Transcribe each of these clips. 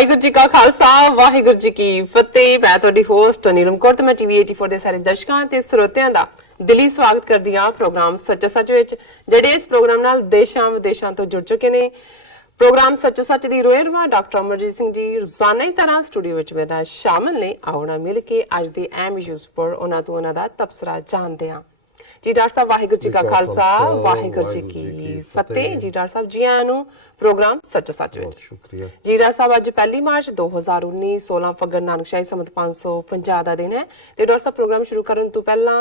ਵਾਹਿਗੁਰੂ ਜੀ ਕਾ ਖਾਲਸਾ ਵਾਹਿਗੁਰੂ ਜੀ ਕੀ ਫਤਿਹ। ਮੈਂ ਤੁਹਾਡੀ ਹੋਸਟ ਨੀਲਮ ਕੌਰ ਤੇ ਮੈਂ ਟੀਵੀ 84 ਦੇ ਸਾਰੇ ਦਰਸ਼ਕਾਂ ਤੇ ਸਰੋਤਿਆਂ ਦਾ ਦਿਲੀ ਸਵਾਗਤ ਕਰਦੀ ਹਾਂ ਪ੍ਰੋਗਰਾਮ ਸੱਚੋ ਸੱਚ ਵਿੱਚ, ਜਿਹੜੇ ਇਸ ਪ੍ਰੋਗਰਾਮ ਨਾਲ ਦੇਸ਼ਾਂ ਵਿਦੇਸ਼ਾਂ ਤੋਂ ਜੁੜ ਚੁੱਕੇ ਨੇ। ਪ੍ਰੋਗਰਾਮ ਸੱਚੋ ਸੱਚ ਦੀ ਰੋਇਰਵਾ ਡਾਕਟਰ ਅਮਰਜੀਤ ਸਿੰਘ ਜੀ ਰੋਜ਼ਾਨਾ ਹੀ ਤਰ੍ਹਾਂ ਸਟੂਡੀਓ ਵਿੱਚ ਮੇਰੇ ਨਾਲ ਸ਼ਾਮਲ ਨੇ। ਆਉਣਾ ਮਿਲ ਕੇ ਅੱਜ ਦੇ ਅਹਿਮ ਇਸ਼ੂਜ਼ ਪਰ ਉਹਨਾਂ ਤੋਂ ਉਹਨਾਂ ਦਾ ਤਬਸਰਾ ਜਾਣਦੇ ਹਾਂ। ਜੀ ਡਾਕਟਰ ਸਾਹਿਬ ਵਾਹਿਗੁਰੂ ਜੀ ਕਾ ਖਾਲਸਾ ਵਾਹਿਗੁਰੂ ਜੀ ਕੀ ਫਤਿਹ। ਜੀ ਡਾਕਟਰ ਸਾਹਿਬ ਜੀ ਆਇਆਂ ਨੂੰ ਪ੍ਰੋਗਰਾਮ ਸੱਚੋ ਸੱਚ ਵਿੱਚ। ਸ਼ੁਕਰੀਆ ਜੀ ਡਾਕਟਰ ਸਾਹਿਬ ਅੱਜ 1 ਮਾਰਚ 2019 16 ਫੱਗਣ ਨਾਨਕਸ਼ਾਹੀ ਸੰਮਤ 550 ਦਾ ਦਿਨ ਹੈ ਤੇ ਡਾਕਟਰ ਸਾਹਿਬ ਪ੍ਰੋਗਰਾਮ ਸ਼ੁਰੂ ਕਰਨ ਤੋਂ ਪਹਿਲਾਂ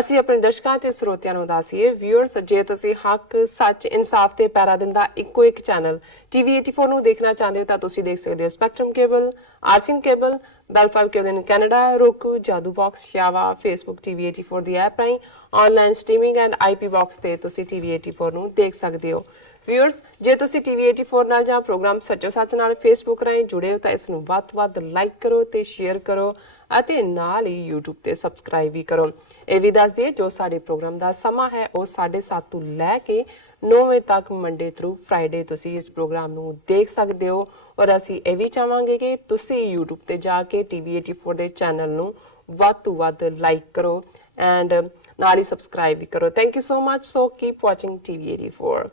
ਅਸੀਂ ਆਪਣੇ ਦਰਸ਼ਕਾਂ ਤੇ ਸਰੋਤਿਆਂ ਨੂੰ ਦੱਸੀਏ ਵਿਊਅਰਸ, ਜੇ ਤੁਸੀਂ ਹੱਕ ਸੱਚ ਇਨਸਾਫ ਤੇ ਪੈਰਾ ਦਿੰਦਾ ਇੱਕੋ ਇੱਕ ਚੈਨਲ ਟੀਵੀ 84 ਨੂੰ ਦੇਖਣਾ ਚਾਹੁੰਦੇ ਹੋ ਤਾਂ ਤੁਸੀਂ ਦੇਖ ਸਕਦੇ ਹੋ ਸਪੈਕਟਰਮ ਕੇਬਲ, ਆਰਸਿੰਗ cable, Bell 5 cable in Canada, roku, Jadoo box, ਸ਼ਾਵਾ, ਫੇਸਬੁੱਕ ਟੀਵੀ 84 ਦੀ ਐਪ ਰਾਹੀਂ online streaming and IP box ਤੇ ਤੁਸੀਂ ਟੀਵੀ 84 ਨੂੰ ਦੇਖ ਸਕਦੇ ਹੋ। ਵਿਊਅਰਸ, ਜੇ ਤੁਸੀਂ ਟੀਵੀ 84 ਨਾਲ ਜਾਂ ਪ੍ਰੋਗਰਾਮ ਸੱਚੋ ਸੱਚ ਨਾਲ ਫੇਸਬੁੱਕ ਰਾਹੀਂ ਜੁੜੇ ਹੋ ਤਾਂ ਇਸ ਨੂੰ ਵੱਧ ਤੋਂ ਵੱਧ ਲਾਈਕ ਕਰੋ ਤੇ ਸ਼ੇਅਰ ਕਰੋ ਅਤੇ ਨਾਲ ਹੀ YouTube ਤੇ ਸਬਸਕ੍ਰਾਈਬ ਵੀ ਕਰੋ। ਇਹ ਵੀ ਦੱਸ ਦਈਏ ਜੋ ਸਾਡੇ ਪ੍ਰੋਗਰਾਮ ਦਾ ਸਮਾਂ ਹੈ ਉਹ 7:30 ਤੋਂ ਲੈ ਕੇ 9 ਵਜੇ ਤੱਕ ਮੰਡੇ ਥਰੂ ਫਰਾਈਡੇ ਤੁਸੀਂ ਇਸ ਪ੍ਰੋਗਰਾਮ ਨੂੰ ਦੇਖ ਸਕਦੇ ਹੋ। ਔਰ ਅਸੀਂ ਇਹ ਵੀ ਚਾਹਾਂਗੇ ਕਿ ਤੁਸੀਂ YouTube ਤੇ ਜਾ ਕੇ ਟੀਵੀ 84 ਦੇ ਚੈਨਲ ਨੂੰ ਵੱਧ ਤੋਂ ਵੱਧ ਲਾਈਕ ਕਰੋ ਐਂਡ ਨਾਲ ਹੀ ਸਬਸਕ੍ਰਾਈਬ ਵੀ ਕਰੋ। Thank you so much. So keep watching TV 84।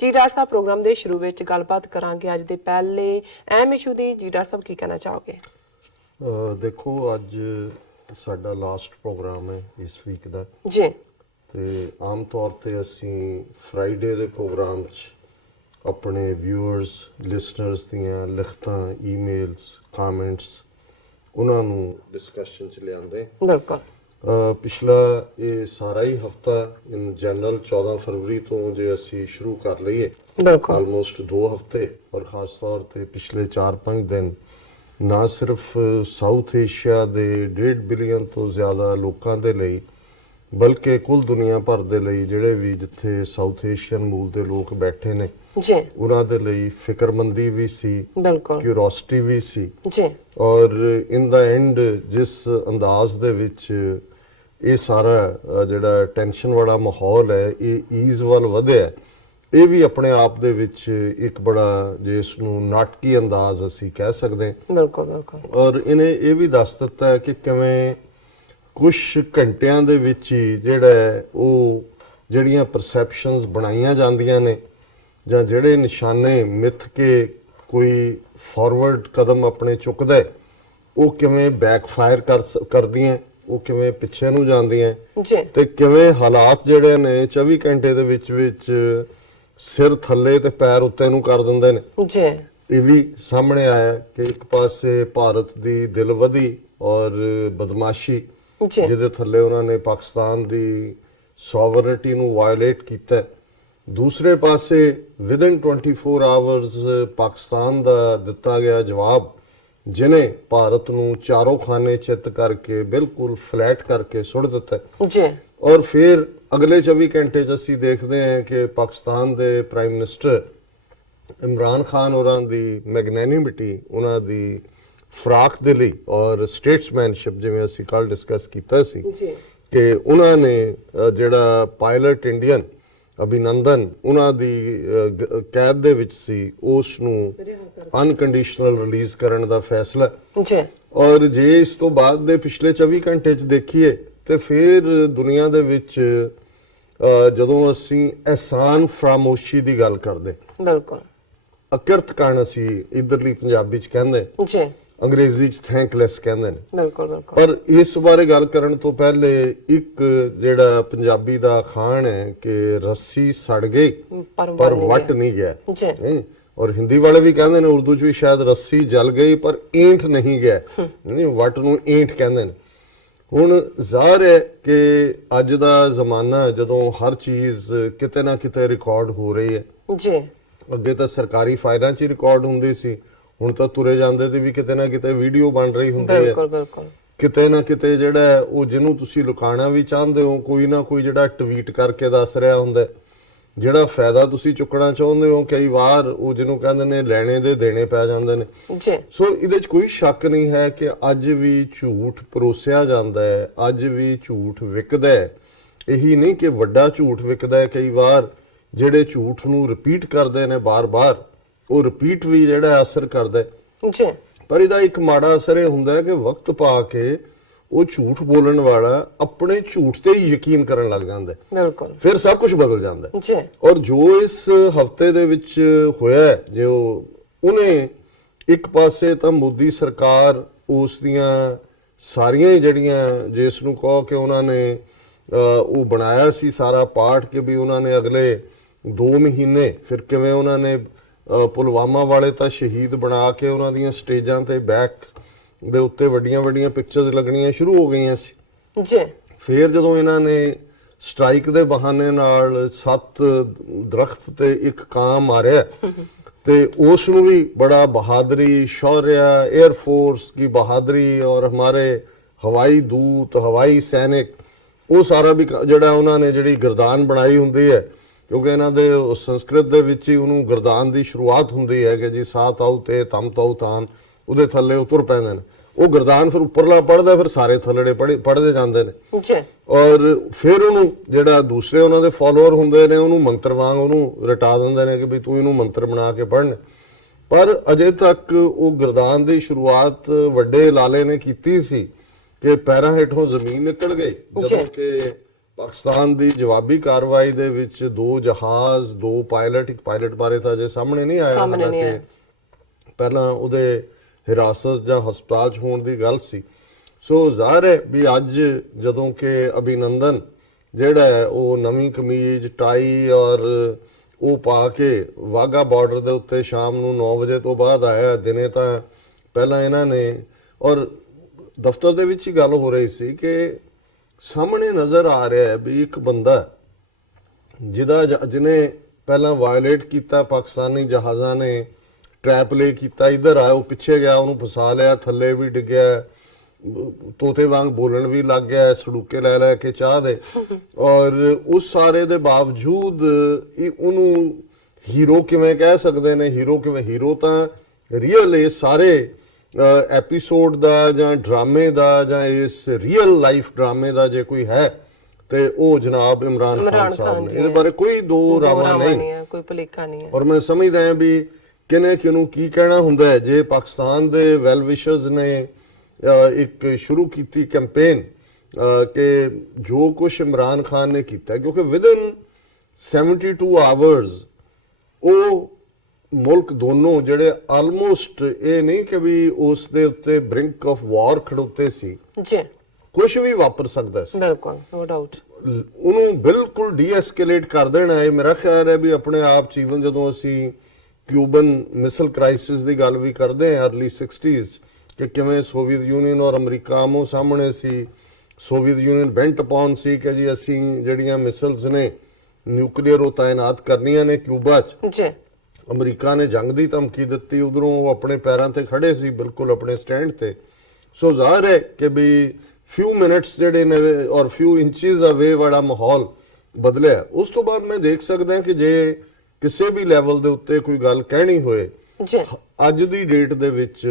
ਜੀ ਡਾਕਟਰ ਸਾਹਿਬ ਪ੍ਰੋਗਰਾਮ ਦੇ ਸ਼ੁਰੂ ਵਿੱਚ ਗੱਲਬਾਤ ਕਰਾਂਗੇ ਅੱਜ ਦੇ ਪਹਿਲੇ ਅਹਿਮ ਇਸ਼ੂ ਦੀ। ਜੀ ਡਾਕਟਰ ਸਾਹਿਬ ਕੀ ਕਹਿਣਾ ਚਾਹੋਗੇ? ਦੇਖੋ, ਅੱਜ ਸਾਡਾ ਲਾਸਟ ਪ੍ਰੋਗਰਾਮ ਹੈ ਇਸ ਵੀਕ ਦਾ ਜੀ, ਤੇ ਆਮ ਤੌਰ ਤੇ ਅਸੀਂ ਫਰਾਈਡੇ ਦੇ ਪ੍ਰੋਗਰਾਮ 'ਚ ਆਪਣੇ ਵਿਊਅਰਸ ਲਿਸਨਰਸ ਦੀਆਂ ਲਿਖਤਾਂ, ਈਮੇਲਸ, ਕਮੈਂਟਸ ਉਹਨਾਂ ਨੂੰ ਡਿਸਕਸ਼ਨ 'ਚ ਲਿਆਂਦੇ। ਬਿਲਕੁਲ। ਪਿਛਲਾ ਇਹ ਸਾਰਾ ਹੀ ਹਫਤਾ ਇਨ ਜਨਰਲ 14 ਫਰਵਰੀ ਤੋਂ ਜੇ ਅਸੀਂ ਸ਼ੁਰੂ ਕਰ ਲਈਏ, ਬਿਲਕੁਲ ਆਲਮੋਸਟ 2 ਹਫਤੇ, ਔਰ ਖਾਸ ਤੌਰ ਤੇ ਪਿਛਲੇ 4-5 ਦਿਨ ਨਾ ਸਿਰਫ ਸਾਊਥ ਏਸ਼ੀਆ ਦੇ 1.5 ਬਿਲੀਅਨ ਤੋਂ ਜ਼ਿਆਦਾ ਲੋਕਾਂ ਦੇ ਲਈ ਬਲਕਿ ਕੁੱਲ ਦੁਨੀਆ ਭਰ ਦੇ ਲਈ ਜਿਹੜੇ ਵੀ ਜਿੱਥੇ ਸਾਊਥ ਏਸ਼ੀਅਨ ਮੂਲ ਦੇ ਲੋਕ ਬੈਠੇ ਨੇ ਜੀ, ਉਹਨਾਂ ਦੇ ਲਈ ਫਿਕਰਮੰਦੀ ਵੀ ਸੀ, ਬਿਲਕੁਲ ਕਿਉਰਿਓਸਿਟੀ ਵੀ ਸੀ ਜੀ। ਔਰ ਇਨ ਦਾ ਐਂਡ ਜਿਸ ਅੰਦਾਜ਼ ਦੇ ਵਿੱਚ ਇਹ ਸਾਰਾ ਜਿਹੜਾ ਟੈਨਸ਼ਨ ਵਾਲਾ ਮਾਹੌਲ ਹੈ ਇਹ ਈਜ਼ ਵੱਲ ਵਧਿਆ, ਇਹ ਵੀ ਆਪਣੇ ਆਪ ਦੇ ਵਿੱਚ ਇੱਕ ਬੜਾ ਜਿਸ ਨੂੰ ਨਾਟਕੀ ਅੰਦਾਜ਼ ਅਸੀਂ ਕਹਿ ਸਕਦੇ ਹਾਂ। ਬਿਲਕੁਲ ਬਿਲਕੁਲ। ਔਰ ਇਹਨੇ ਇਹ ਵੀ ਦੱਸ ਦਿੱਤਾ ਹੈ ਕਿ ਕਿਵੇਂ ਕੁਝ ਘੰਟਿਆਂ ਦੇ ਵਿੱਚ ਹੀ ਜਿਹੜਾ ਉਹ ਜਿਹੜੀਆਂ ਪਰਸੈਪਸ਼ਨਸ ਬਣਾਈਆਂ ਜਾਂਦੀਆਂ ਨੇ ਜਾਂ ਜਿਹੜੇ ਨਿਸ਼ਾਨੇ ਮਿੱਥ ਕੇ ਕੋਈ ਫਾਰਵਰਡ ਕਦਮ ਆਪਣੇ ਚੁੱਕਦਾ ਉਹ ਕਿਵੇਂ ਬੈਕਫਾਇਰ ਕਰਦੀਆਂ, ਉਹ ਕਿਵੇਂ ਪਿੱਛੇ ਨੂੰ ਜਾਂਦੀਆਂ ਜੀ, ਤੇ ਕਿਵੇਂ ਹਾਲਾਤ ਜਿਹੜੇ ਨੇ 24 ਘੰਟੇ ਦੇ ਵਿੱਚ ਸਿਰ ਥੱਲੇ ਤੇ ਪੈਰ ਉੱਤੇ ਨੂੰ ਕਰ ਦਿੰਦੇ ਨੇ। ਜੀ, ਇਹ ਵੀ ਸਾਹਮਣੇ ਆਇਆ ਕਿ ਇੱਕ ਪਾਸੇ ਭਾਰਤ ਦੀ ਦਿਲਵਦੀ ਔਰ ਬਦਮਾਸ਼ੀ ਜਿਹਦੇ ਥੱਲੇ ਉਹਨਾਂ ਨੇ ਪਾਕਿਸਤਾਨ ਦੀ ਸੋਵਰਨਿਟੀ ਨੂੰ ਵਾਇਓਲੇਟ ਕੀਤਾ, ਦੂਸਰੇ ਪਾਸੇ ਵਿਦਿਨ 24 ਆਵਰਸ ਪਾਕਿਸਤਾਨ ਦਾ ਦਿੱਤਾ ਗਿਆ ਜਵਾਬ ਜਿਨੇ ਭਾਰਤ ਨੂੰ ਚਾਰੋਂ ਖਾਨੇ ਚਿੱਤ ਕਰਕੇ ਬਿਲਕੁਲ ਫਲੈਟ ਕਰਕੇ ਸੁੱਟ ਦਿੱਤਾ ਜੀ। ਔਰ ਫਿਰ ਅਗਲੇ 24 ਘੰਟੇ 'ਚ ਅਸੀਂ ਦੇਖਦੇ ਹਾਂ ਕਿ ਪਾਕਿਸਤਾਨ ਦੇ ਪ੍ਰਾਈਮ ਮਿਨਿਸਟਰ ਇਮਰਾਨ ਖਾਨ ਹੋਰਾਂ ਦੀ ਮੈਗਨੈਨਿਮਿਟੀ, ਉਹਨਾਂ ਦੀ ਫਰਾਕ ਦੇ ਲਈ ਔਰ ਸਟੇਟਸਮੈਨਸ਼ਿਪ, ਜਿਵੇਂ ਅਸੀਂ ਕੱਲ ਡਿਸਕਸ ਕੀਤਾ ਸੀ ਕਿ ਉਹਨਾਂ ਨੇ ਜਿਹੜਾ ਪਾਇਲਟ ਇੰਡੀਅਨ ਅਭਿਨੰਦਨ ਉਹਨਾਂ ਦੀ ਕੈਦ ਦੇ ਵਿੱਚ ਸੀ ਉਸ ਨੂੰ ਅਨਕੰਡੀਸ਼ਨਲ ਰਿਲੀਜ਼ ਕਰਨ ਦਾ ਫੈਸਲਾ ਜੀ। ਔਰ ਜੇ ਇਸ ਤੋਂ ਬਾਅਦ ਦੇ ਪਿਛਲੇ 24 ਘੰਟੇ 'ਚ ਦੇਖੀਏ ਤੇ ਫਿਰ ਦੁਨੀਆ ਦੇ ਵਿੱਚ ਜਦੋਂ ਅਸੀਂ ਅਹਿਸਾਨ ਫਰਾਮੋਸ਼ੀ ਦੀ ਗੱਲ ਕਰਦੇ, ਬਿਲਕੁਲ ਅਕਿਰਤ ਕਣ ਅਸੀਂ ਇਧਰਲੀ ਪੰਜਾਬੀ 'ਚ ਕਹਿੰਦੇ ਜੀ, ਅੰਗਰੇਜ਼ੀ 'ਚ ਥੈਂਕਲੈਸ ਕਹਿੰਦੇ ਨੇ। ਬਿਲਕੁਲ ਬਿਲਕੁਲ। ਪਰ ਇਸ ਬਾਰੇ ਗੱਲ ਕਰਨ ਤੋਂ ਪਹਿਲੇ ਇੱਕ ਜਿਹੜਾ ਪੰਜਾਬੀ ਦਾ ਅਖਾਣ ਹੈ ਕਿ ਰੱਸੀ ਸੜ ਗਈ ਪਰ ਵੱਟ ਨਹੀਂ ਗਿਆ ਜੀ, ਔਰ ਹਿੰਦੀ ਵਾਲੇ ਵੀ ਕਹਿੰਦੇ ਨੇ, ਉਰਦੂ 'ਚ ਵੀ ਸ਼ਾਇਦ ਰੱਸੀ ਜਲ ਗਈ ਪਰ ਏਂਠ ਨਹੀਂ ਗਿਆ, ਨਹੀਂ ਵੱਟ ਨੂੰ ਏਂਠ ਕਹਿੰਦੇ ਨੇ। ਹੁਣ ਜ਼ਾਹਰ ਹੈ ਕਿ ਅੱਜ ਦਾ ਜ਼ਮਾਨਾ ਜਦੋਂ ਹਰ ਚੀਜ਼ ਕਿਤੇ ਨਾ ਕਿਤੇ ਰਿਕਾਰਡ ਹੋ ਰਹੀ ਹੈ ਜੀ, ਅੱਗੇ ਤਾਂ ਸਰਕਾਰੀ ਫਾਈਲਾਂ 'ਚ ਹੀ ਰਿਕਾਰਡ ਹੁੰਦੀ ਸੀ, ਹੁਣ ਤਾਂ ਤੁਰੇ ਜਾਂਦੇ ਤੇ ਵੀ ਕਿਤੇ ਨਾ ਕਿਤੇ ਵੀਡੀਓ ਬਣ ਰਹੀ ਹੁੰਦੀ ਹੈ। ਬਿਲਕੁਲ ਬਿਲਕੁਲ। ਕਿਤੇ ਨਾ ਕਿਤੇ ਜਿਹੜਾ ਉਹ ਜਿਹਨੂੰ ਤੁਸੀਂ ਲੁਕਾਉਣਾ ਵੀ ਚਾਹੁੰਦੇ ਹੋ ਕੋਈ ਨਾ ਕੋਈ ਜਿਹੜਾ ਟਵੀਟ ਕਰਕੇ ਦੱਸ ਰਿਹਾ ਹੁੰਦਾ, ਜਿਹੜਾ ਫਾਇਦਾ ਤੁਸੀਂ ਚੁੱਕਣਾ ਚਾਹੁੰਦੇ ਹੋ ਕਈ ਵਾਰ ਉਹ ਜਿਹਨੂੰ ਕਹਿੰਦੇ ਨੇ ਲੈਣੇ ਦੇ ਦੇਣੇ ਪੈ ਜਾਂਦੇ ਨੇ ਜੀ। ਸੋ ਇਹਦੇ 'ਚ ਕੋਈ ਸ਼ੱਕ ਨਹੀਂ ਹੈ ਕਿ ਅੱਜ ਵੀ ਝੂਠ ਪਰੋਸਿਆ ਜਾਂਦਾ ਹੈ, ਅੱਜ ਵੀ ਝੂਠ ਵਿਕਦਾ ਹੈ। ਇਹੀ ਨਹੀਂ ਕਿ ਵੱਡਾ ਝੂਠ ਵਿਕਦਾ ਹੈ, ਕਈ ਵਾਰ ਜਿਹੜੇ ਝੂਠ ਨੂੰ ਰਿਪੀਟ ਕਰਦੇ ਨੇ ਬਾਰ-ਬਾਰ ਉਹ ਰਿਪੀਟ ਵੀ ਜਿਹੜਾ ਅਸਰ ਕਰਦਾ ਜੀ ਪਰ ਇਹਦਾ ਇੱਕ ਮਾੜਾ ਅਸਰ ਇਹ ਹੁੰਦਾ ਹੈ ਕਿ ਵਕਤ ਪਾ ਕੇ ਉਹ ਝੂਠ ਬੋਲਣ ਵਾਲਾ ਆਪਣੇ ਝੂਠ ਤੇ ਹੀ ਯਕੀਨ ਕਰਨ ਲੱਗ ਜਾਂਦਾ ਹੈ। ਬਿਲਕੁਲ ਫਿਰ ਸਭ ਕੁਝ ਬਦਲ ਜਾਂਦਾ ਹੈ। ਜੀ ਔਰ ਜੋ ਇਸ ਹਫਤੇ ਦੇ ਵਿੱਚ ਹੋਇਆ ਹੈ, ਜੋ ਉਹਨੇ ਇੱਕ ਪਾਸੇ ਤਾਂ ਮੋਦੀ ਸਰਕਾਰ ਉਸ ਦੀਆਂ ਸਾਰੀਆਂ ਹੀ ਜਿਹੜੀਆਂ ਜਿਸ ਨੂੰ ਕਹੋ ਕਿ ਉਹਨਾਂ ਨੇ ਉਹ ਬਣਾਇਆ ਸੀ ਸਾਰਾ ਪਾਠ ਕਿ ਵੀ ਉਹਨਾਂ ਨੇ ਅਗਲੇ 2 ਮਹੀਨੇ ਫਿਰ ਕਿਵੇਂ ਉਹਨਾਂ ਨੇ ਪੁਲਵਾਮਾ ਵਾਲੇ ਤਾਂ ਸ਼ਹੀਦ ਬਣਾ ਕੇ ਉਹਨਾਂ ਦੀਆਂ ਸਟੇਜਾਂ ਤੇ ਬੈਕ ਦੇ ਉੱਤੇ ਵੱਡੀਆਂ ਵੱਡੀਆਂ ਪਿਕਚਰਸ ਲੱਗਣੀਆਂ ਸ਼ੁਰੂ ਹੋ ਗਈਆਂ ਸੀ। ਜੀ ਫਿਰ ਜਦੋਂ ਇਹਨਾਂ ਨੇ ਸਟ੍ਰਾਈਕ ਦੇ ਬਹਾਨੇ ਨਾਲ 7 ਦਰਖਤ ਤੇ ਇੱਕ ਕਾਂ ਮਾਰਿਆ ਤੇ ਉਸ ਨੂੰ ਵੀ ਬੜਾ ਬਹਾਦਰੀ ਸ਼ੌर्य एयर फोर्स की बहादुरी और हमारे ਹਵਾਈ ਦੂਤ ਹਵਾਈ ਸੈਨਿਕ ਉਹ ਸਾਰਾ ਵੀ ਜਿਹੜਾ ਉਹਨਾਂ ਨੇ ਜਿਹੜੀ ਗਰਦਾਨ ਬਣਾਈ ਹੁੰਦੀ ਹੈ ਕਿਉਂਕਿ ਇਹਨਾਂ ਦੇ ਸੰਸਕ੍ਰਿਤ ਦੇ ਵਿੱਚ ਹੀ ਉਹਨੂੰ ਗਰਦਾਨ ਦੀ ਸ਼ੁਰੂਆਤ ਹੁੰਦੀ ਹੈ ਕਿ ਜੀ ਸਾਤ ਆਉ ਤੇ ਤਮ ਤਉ ਤਾਨ ਉਹਦੇ ਥੱਲੇ ਉਤਰ ਪੈਂਦੇ ਨੇ ਉਹ ਗਰਦਾਨ ਫਿਰ ਉੱਪਰਲਾ ਪੜਦਾ ਫਿਰ ਸਾਰੇ ਥੱਲੜੇ ਪੜਦੇ ਜਾਂਦੇ ਨੇ ਜੀ ਔਰ ਫਿਰ ਉਹਨੂੰ ਜਿਹੜਾ ਦੂਸਰੇ ਉਹਨਾਂ ਦੇ ਫਾਲੋਅਰ ਹੁੰਦੇ ਨੇ ਉਹਨੂੰ ਮੰਤਰ ਵਾਂਗ ਉਹਨੂੰ ਰਟਾ ਦਿੰਦੇ ਨੇ ਕਿ ਵੀ ਤੂੰ ਇਹਨੂੰ ਮੰਤਰ ਬਣਾ ਕੇ ਪੜ੍ਹਨ ਪਰ ਅਜੇ ਤੱਕ ਉਹ ਗਰਦਾਨ ਦੀ ਸ਼ੁਰੂਆਤ ਵੱਡੇ ਲਾਲੇ ਨੇ ਕੀਤੀ ਸੀ ਕਿ ਪੈਰਾਂ ਹੇਠੋਂ ਜ਼ਮੀਨ ਨਿਕਲ ਗਈ ਜਦੋਂ ਕਿ ਪਾਕਿਸਤਾਨ ਦੀ ਜਵਾਬੀ ਕਾਰਵਾਈ ਦੇ ਵਿੱਚ 2 ਜਹਾਜ਼ 2 ਪਾਇਲਟ ਇੱਕ ਪਾਇਲਟ ਬਾਰੇ ਤਾਂ ਅਜੇ ਸਾਹਮਣੇ ਨਹੀਂ ਆਇਆ ਹਾਲਾਂਕਿ ਪਹਿਲਾਂ ਉਹਦੇ ਹਿਰਾਸਤ ਜਾਂ ਹਸਪਤਾਲ 'ਚ ਹੋਣ ਦੀ ਗੱਲ ਸੀ। ਸੋ ਜ਼ਾਹਰ ਹੈ ਵੀ ਅੱਜ ਜਦੋਂ ਕਿ ਅਭਿਨੰਦਨ ਜਿਹੜਾ ਹੈ ਉਹ ਨਵੀਂ ਕਮੀਜ਼ ਟਾਈ ਔਰ ਉਹ ਪਾ ਕੇ ਵਾਗਾ ਬਾਰਡਰ ਦੇ ਉੱਤੇ ਸ਼ਾਮ ਨੂੰ 9 ਵਜੇ ਤੋਂ ਬਾਅਦ ਆਇਆ ਦਿਨੇ ਤਾਂ ਪਹਿਲਾਂ ਇਹਨਾਂ ਨੇ ਔਰ ਦਫ਼ਤਰ ਦੇ ਵਿੱਚ ਹੀ ਗੱਲ ਹੋ ਰਹੀ ਸੀ ਕਿ ਸਾਹਮਣੇ ਨਜ਼ਰ ਆ ਰਿਹਾ ਹੈ ਵੀ ਇੱਕ ਬੰਦਾ ਜਿਹਨੇ ਪਹਿਲਾਂ ਵਾਇਲੇਟ ਕੀਤਾ ਪਾਕਿਸਤਾਨੀ ਜਹਾਜ਼ਾਂ ਨੇ ਟ੍ਰੈਪ ਲੇ ਕੀਤਾ ਇੱਧਰ ਆਇਆ ਉਹ ਪਿੱਛੇ ਗਿਆ ਉਹਨੂੰ ਫਸਾ ਲਿਆ ਥੱਲੇ ਵੀ ਡਿੱਗਿਆ ਤੋਤੇ ਵਾਂਗ ਬੋਲਣ ਵੀ ਲੱਗ ਗਿਆ ਸੜੂਕੇ ਲੈ ਲੈ ਕੇ ਚਾਹ ਦੇ ਔਰ ਉਸ ਸਾਰੇ ਦੇ ਬਾਵਜੂਦ ਉਹਨੂੰ ਹੀਰੋ ਕਿਵੇਂ ਕਹਿ ਸਕਦੇ ਨੇ ਹੀਰੋ ਕਿਵੇਂ ਹੀਰੋ ਤਾਂ ਰੀਅਲ ਇਹ ਸਾਰੇ ਐਪੀਸੋਡ ਦਾ ਜਾਂ ਡਰਾਮੇ ਦਾ ਜਾਂ ਇਸ ਰੀਅਲ ਲਾਈਫ ਡਰਾਮੇ ਦਾ ਜੇ ਕੋਈ ਹੈ ਤੇ ਉਹ ਜਨਾਬ ਇਮਰਾਨ ਖਾਨ ਸਾਹਿਬ ਨੇ ਇਹਦੇ ਬਾਰੇ ਕੋਈ ਦੋ ਰਾਵਾਂ ਨਹੀਂ ਕੋਈ ਭੁਲੇਖਾ ਨਹੀਂ ਹੈ ਔਰ ਮੈਂ ਸਮਝਦਾ ਹਾਂ ਵੀ ਕਿਨੇ ਕਿਨੂੰ ਕੀ ਕਹਿਣਾ ਹੁੰਦਾ ਹੈ ਜੇ ਪਾਕਿਸਤਾਨ ਦੇ ਵੈਲ ਵਿਸ਼ਰਸ ਨੇ ਇੱਕ ਸ਼ੁਰੂ ਕੀਤੀ ਕੈਂਪੇਨ ਕਿ ਜੋ ਕੁਝ ਇਮਰਾਨ ਖਾਨ ਨੇ ਕੀਤਾ ਕਿਉਂਕਿ ਵਿਦਨ 72 ਆਵਰਸ ਉਹ ਮੁਲਕ ਦੋਨੋਂ ਜਿਹੜੇ ਆਲਮੋਸਟ ਇਹ ਨਹੀਂ ਕਿ ਵੀ ਉਸ ਦੇ ਉੱਤੇ ਬ੍ਰਿੰਕ ਆਫ ਵਾਰ ਖੜੋਤੇ ਸੀ ਜੀ ਕੁਝ ਵੀ ਵਾਪਰ ਸਕਦਾ ਸੀ ਬਿਲਕੁਲ ਨੋ ਡਾਊਟ ਉਹਨੂੰ ਬਿਲਕੁਲ ਡੀਐਸਕੇਲੇਟ ਕਰ ਦੇਣਾ ਹੈ ਮੇਰਾ ਖਿਆਲ ਹੈ ਵੀ ਆਪਣੇ ਆਪ ਜੀਵਨ ਜਦੋਂ ਅਸੀਂ ਕਿਊਬਨ ਮਿਸਲ ਕ੍ਰਾਈਸਿਸ ਦੀ ਗੱਲ ਵੀ ਕਰਦੇ ਹਾਂ ਅਰਲੀ 60s ਕਿ ਕਿਵੇਂ ਸੋਵੀਅਤ ਯੂਨੀਅਨ ਔਰ ਅਮਰੀਕਾ ਆਮੋ ਸਾਹਮਣੇ ਸੀ ਸੋਵੀਅਤ ਯੂਨੀਅਨ ਬੈਂਟ ਅਪਨ ਸੀ ਕਿ ਜੀ ਅਸੀਂ ਜਿਹੜੀਆਂ ਮਿਸਲਸ ਨੇ ਨਿਊਕਲੀਅਰ ਉਹ ਤਾਇਨਾਤ ਕਰਨੀਆਂ ਨੇ ਕਿਊਬਾ 'ਚ ਜੀ ਅਮਰੀਕਾ ਨੇ ਜੰਗ ਦੀ ਧਮਕੀ ਦਿੱਤੀ ਉਧਰੋਂ ਉਹ ਆਪਣੇ ਪੈਰਾਂ ਤੇ ਖੜੇ ਸੀ ਬਿਲਕੁਲ ਆਪਣੇ ਸਟੈਂਡ ਤੇ ਸੋ ਜ਼ਾਹਰ ਹੈ ਕਿ ਵੀ ਫਿਊ ਮਿੰਟਸ ਜਿਹੜੇ ਨੇ ਔਰ ਫਿਊ ਇੰਚਸ ਅਵੇ ਵਾਲਾ ਮਾਹੌਲ ਬਦਲਿਆ ਉਸ ਤੋਂ ਬਾਅਦ ਮੈਂ ਦੇਖ ਸਕਦਾ ਕਿ ਜੇ ਕਿਸੇ ਵੀ ਲੈਵਲ ਦੇ ਉੱਤੇ ਕੋਈ ਗੱਲ ਕਹਿਣੀ ਹੋਏ ਜੀ ਅੱਜ ਦੀ ਡੇਟ ਦੇ ਵਿੱਚ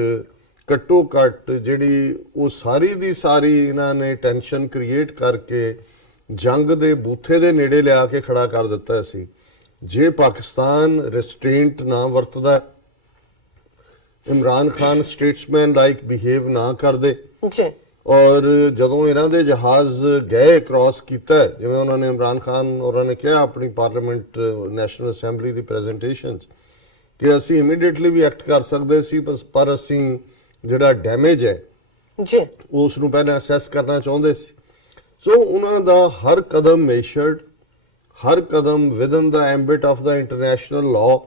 ਘੱਟੋ ਘੱਟ ਜਿਹੜੀ ਉਹ ਸਾਰੀ ਦੀ ਸਾਰੀ ਇਹਨਾਂ ਨੇ ਟੈਨਸ਼ਨ ਕ੍ਰੀਏਟ ਕਰਕੇ ਜੰਗ ਦੇ ਬੂਥੇ ਦੇ ਨੇੜੇ ਲਿਆ ਕੇ ਖੜਾ ਕਰ ਦਿੱਤਾ ਸੀ ਜੇ ਪਾਕਿਸਤਾਨ ਰੈਸਟ੍ਰੇਂਟ ਨਾ ਵਰਤਦਾ Imran Khan statesman like behave ਨਾ ਕਰਦੇ ਜੀ ਔਰ ਜਦੋਂ ਇਹਨਾਂ ਦੇ ਜਹਾਜ਼ ਗਏ ਕ੍ਰਾਸ ਕੀਤਾ ਜਿਵੇਂ ਉਹਨਾਂ ਨੇ ਇਮਰਾਨ ਖਾਨ ਉਹਨਾਂ ਨੇ ਕਿਹਾ ਆਪਣੀ ਪਾਰਲੀਮੈਂਟ ਨੈਸ਼ਨਲ ਅਸੈਂਬਲੀ ਦੀ ਪ੍ਰੈਜੈਂਟੇਸ਼ਨ ਕਿ ਅਸੀਂ ਇਮੀਡੀਏਟਲੀ ਵੀ ਐਕਟ ਕਰ ਸਕਦੇ ਸੀ ਪਰ ਅਸੀਂ ਜਿਹੜਾ ਡੈਮੇਜ ਹੈ ਜੀ ਉਸ ਨੂੰ ਪਹਿਲਾਂ ਅਸੈਸ ਕਰਨਾ ਚਾਹੁੰਦੇ ਸੀ ਸੋ ਉਹਨਾਂ ਦਾ ਹਰ ਕਦਮ ਮੇਜਰਡ ਹਰ ਕਦਮ within the ambit of the international law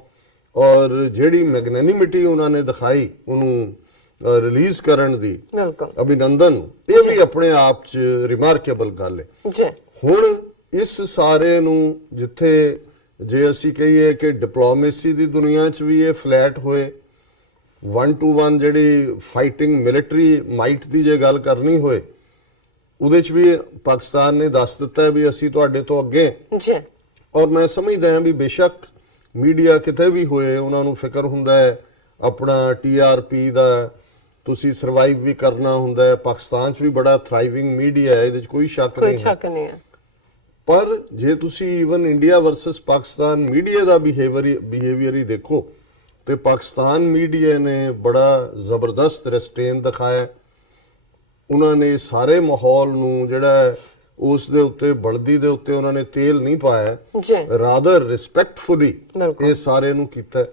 ਔਰ ਜਿਹੜੀ ਮੈਗਨੈਨਿਮਿਟੀ ਉਹਨਾਂ ਨੇ ਦਿਖਾਈ ਉਹਨੂੰ ਰਿਲੀਜ਼ ਕਰਨ ਦੀ ਬਿਲਕੁਲ ਅਭਿਨੰਦਨ ਇਹ ਵੀ ਆਪਣੇ ਆਪ 'ਚ ਰਿਮਾਰਕੇਬਲ ਗੱਲ ਹੈ ਜੀ ਹੁਣ ਇਸ ਸਾਰੇ ਨੂੰ ਜਿੱਥੇ ਜੇ ਅਸੀਂ ਕਹੀਏ ਕਿ ਡਿਪਲੋਮੇਸੀ ਦੀ ਦੁਨੀਆ 'ਚ ਵੀ ਇਹ ਫਲੈਟ ਹੋਏ 1 to 1 ਜਿਹੜੀ ਫਾਈਟਿੰਗ ਮਿਲਟਰੀ ਮਾਈਟ ਦੀ ਜੇ ਗੱਲ ਕਰਨੀ ਹੋਏ ਉਹਦੇ 'ਚ ਵੀ ਪਾਕਿਸਤਾਨ ਨੇ ਦੱਸ ਦਿੱਤਾ ਹੈ ਵੀ ਅਸੀਂ ਤੁਹਾਡੇ ਤੋਂ ਅੱਗੇ ਜੀ ਔਰ ਮੈਂ ਸਮਝਦਾ ਹਾਂ ਵੀ ਬੇਸ਼ੱਕ ਮੀਡੀਆ ਕਿਤੇ ਵੀ ਹੋਏ ਉਹਨਾਂ ਨੂੰ ਫਿਕਰ ਹੁੰਦਾ ਹੈ ਆਪਣਾ ਟੀਆਰਪੀ ਦਾ ਤੁਸੀਂ ਸਰਵਾਈਵ ਵੀ ਕਰਨਾ ਹੁੰਦਾ ਹੈ ਪਾਕਿਸਤਾਨ 'ਚ ਵੀ ਬੜਾ ਥ੍ਰਾਈਵਿੰਗ ਮੀਡੀਆ ਹੈ ਇਹਦੇ 'ਚ ਕੋਈ ਸ਼ੱਕ ਨਹੀਂ ਹੈ ਪਰ ਜੇ ਤੁਸੀਂ even India versus Pakistan media ਦਾ ਬਿਹੇਵੀਅਰ ਹੀ ਦੇਖੋ ਤੇ ਪਾਕਿਸਤਾਨ ਮੀਡੀਆ ਨੇ ਬੜਾ ਜ਼ਬਰਦਸਤ ਰੈਸਟ੍ਰੇਨ ਦਿਖਾਇਆ। ਉਹਨਾਂ ਨੇ ਸਾਰੇ ਮਾਹੌਲ ਨੂੰ ਜਿਹੜਾ ਹੈ, ਉਸ ਦੇ ਉੱਤੇ ਬਲਦੀ ਦੇ ਉੱਤੇ ਉਹਨਾਂ ਨੇ ਤੇਲ ਨਹੀਂ ਪਾਇਆ, ਜੀ ਰਾਦਰ ਰਿਸਪੈਕਟਫੁਲੀ ਬਿਲਕੁਲ। ਇਹ ਸਾਰੇ ਨੂੰ ਕੀਤਾ।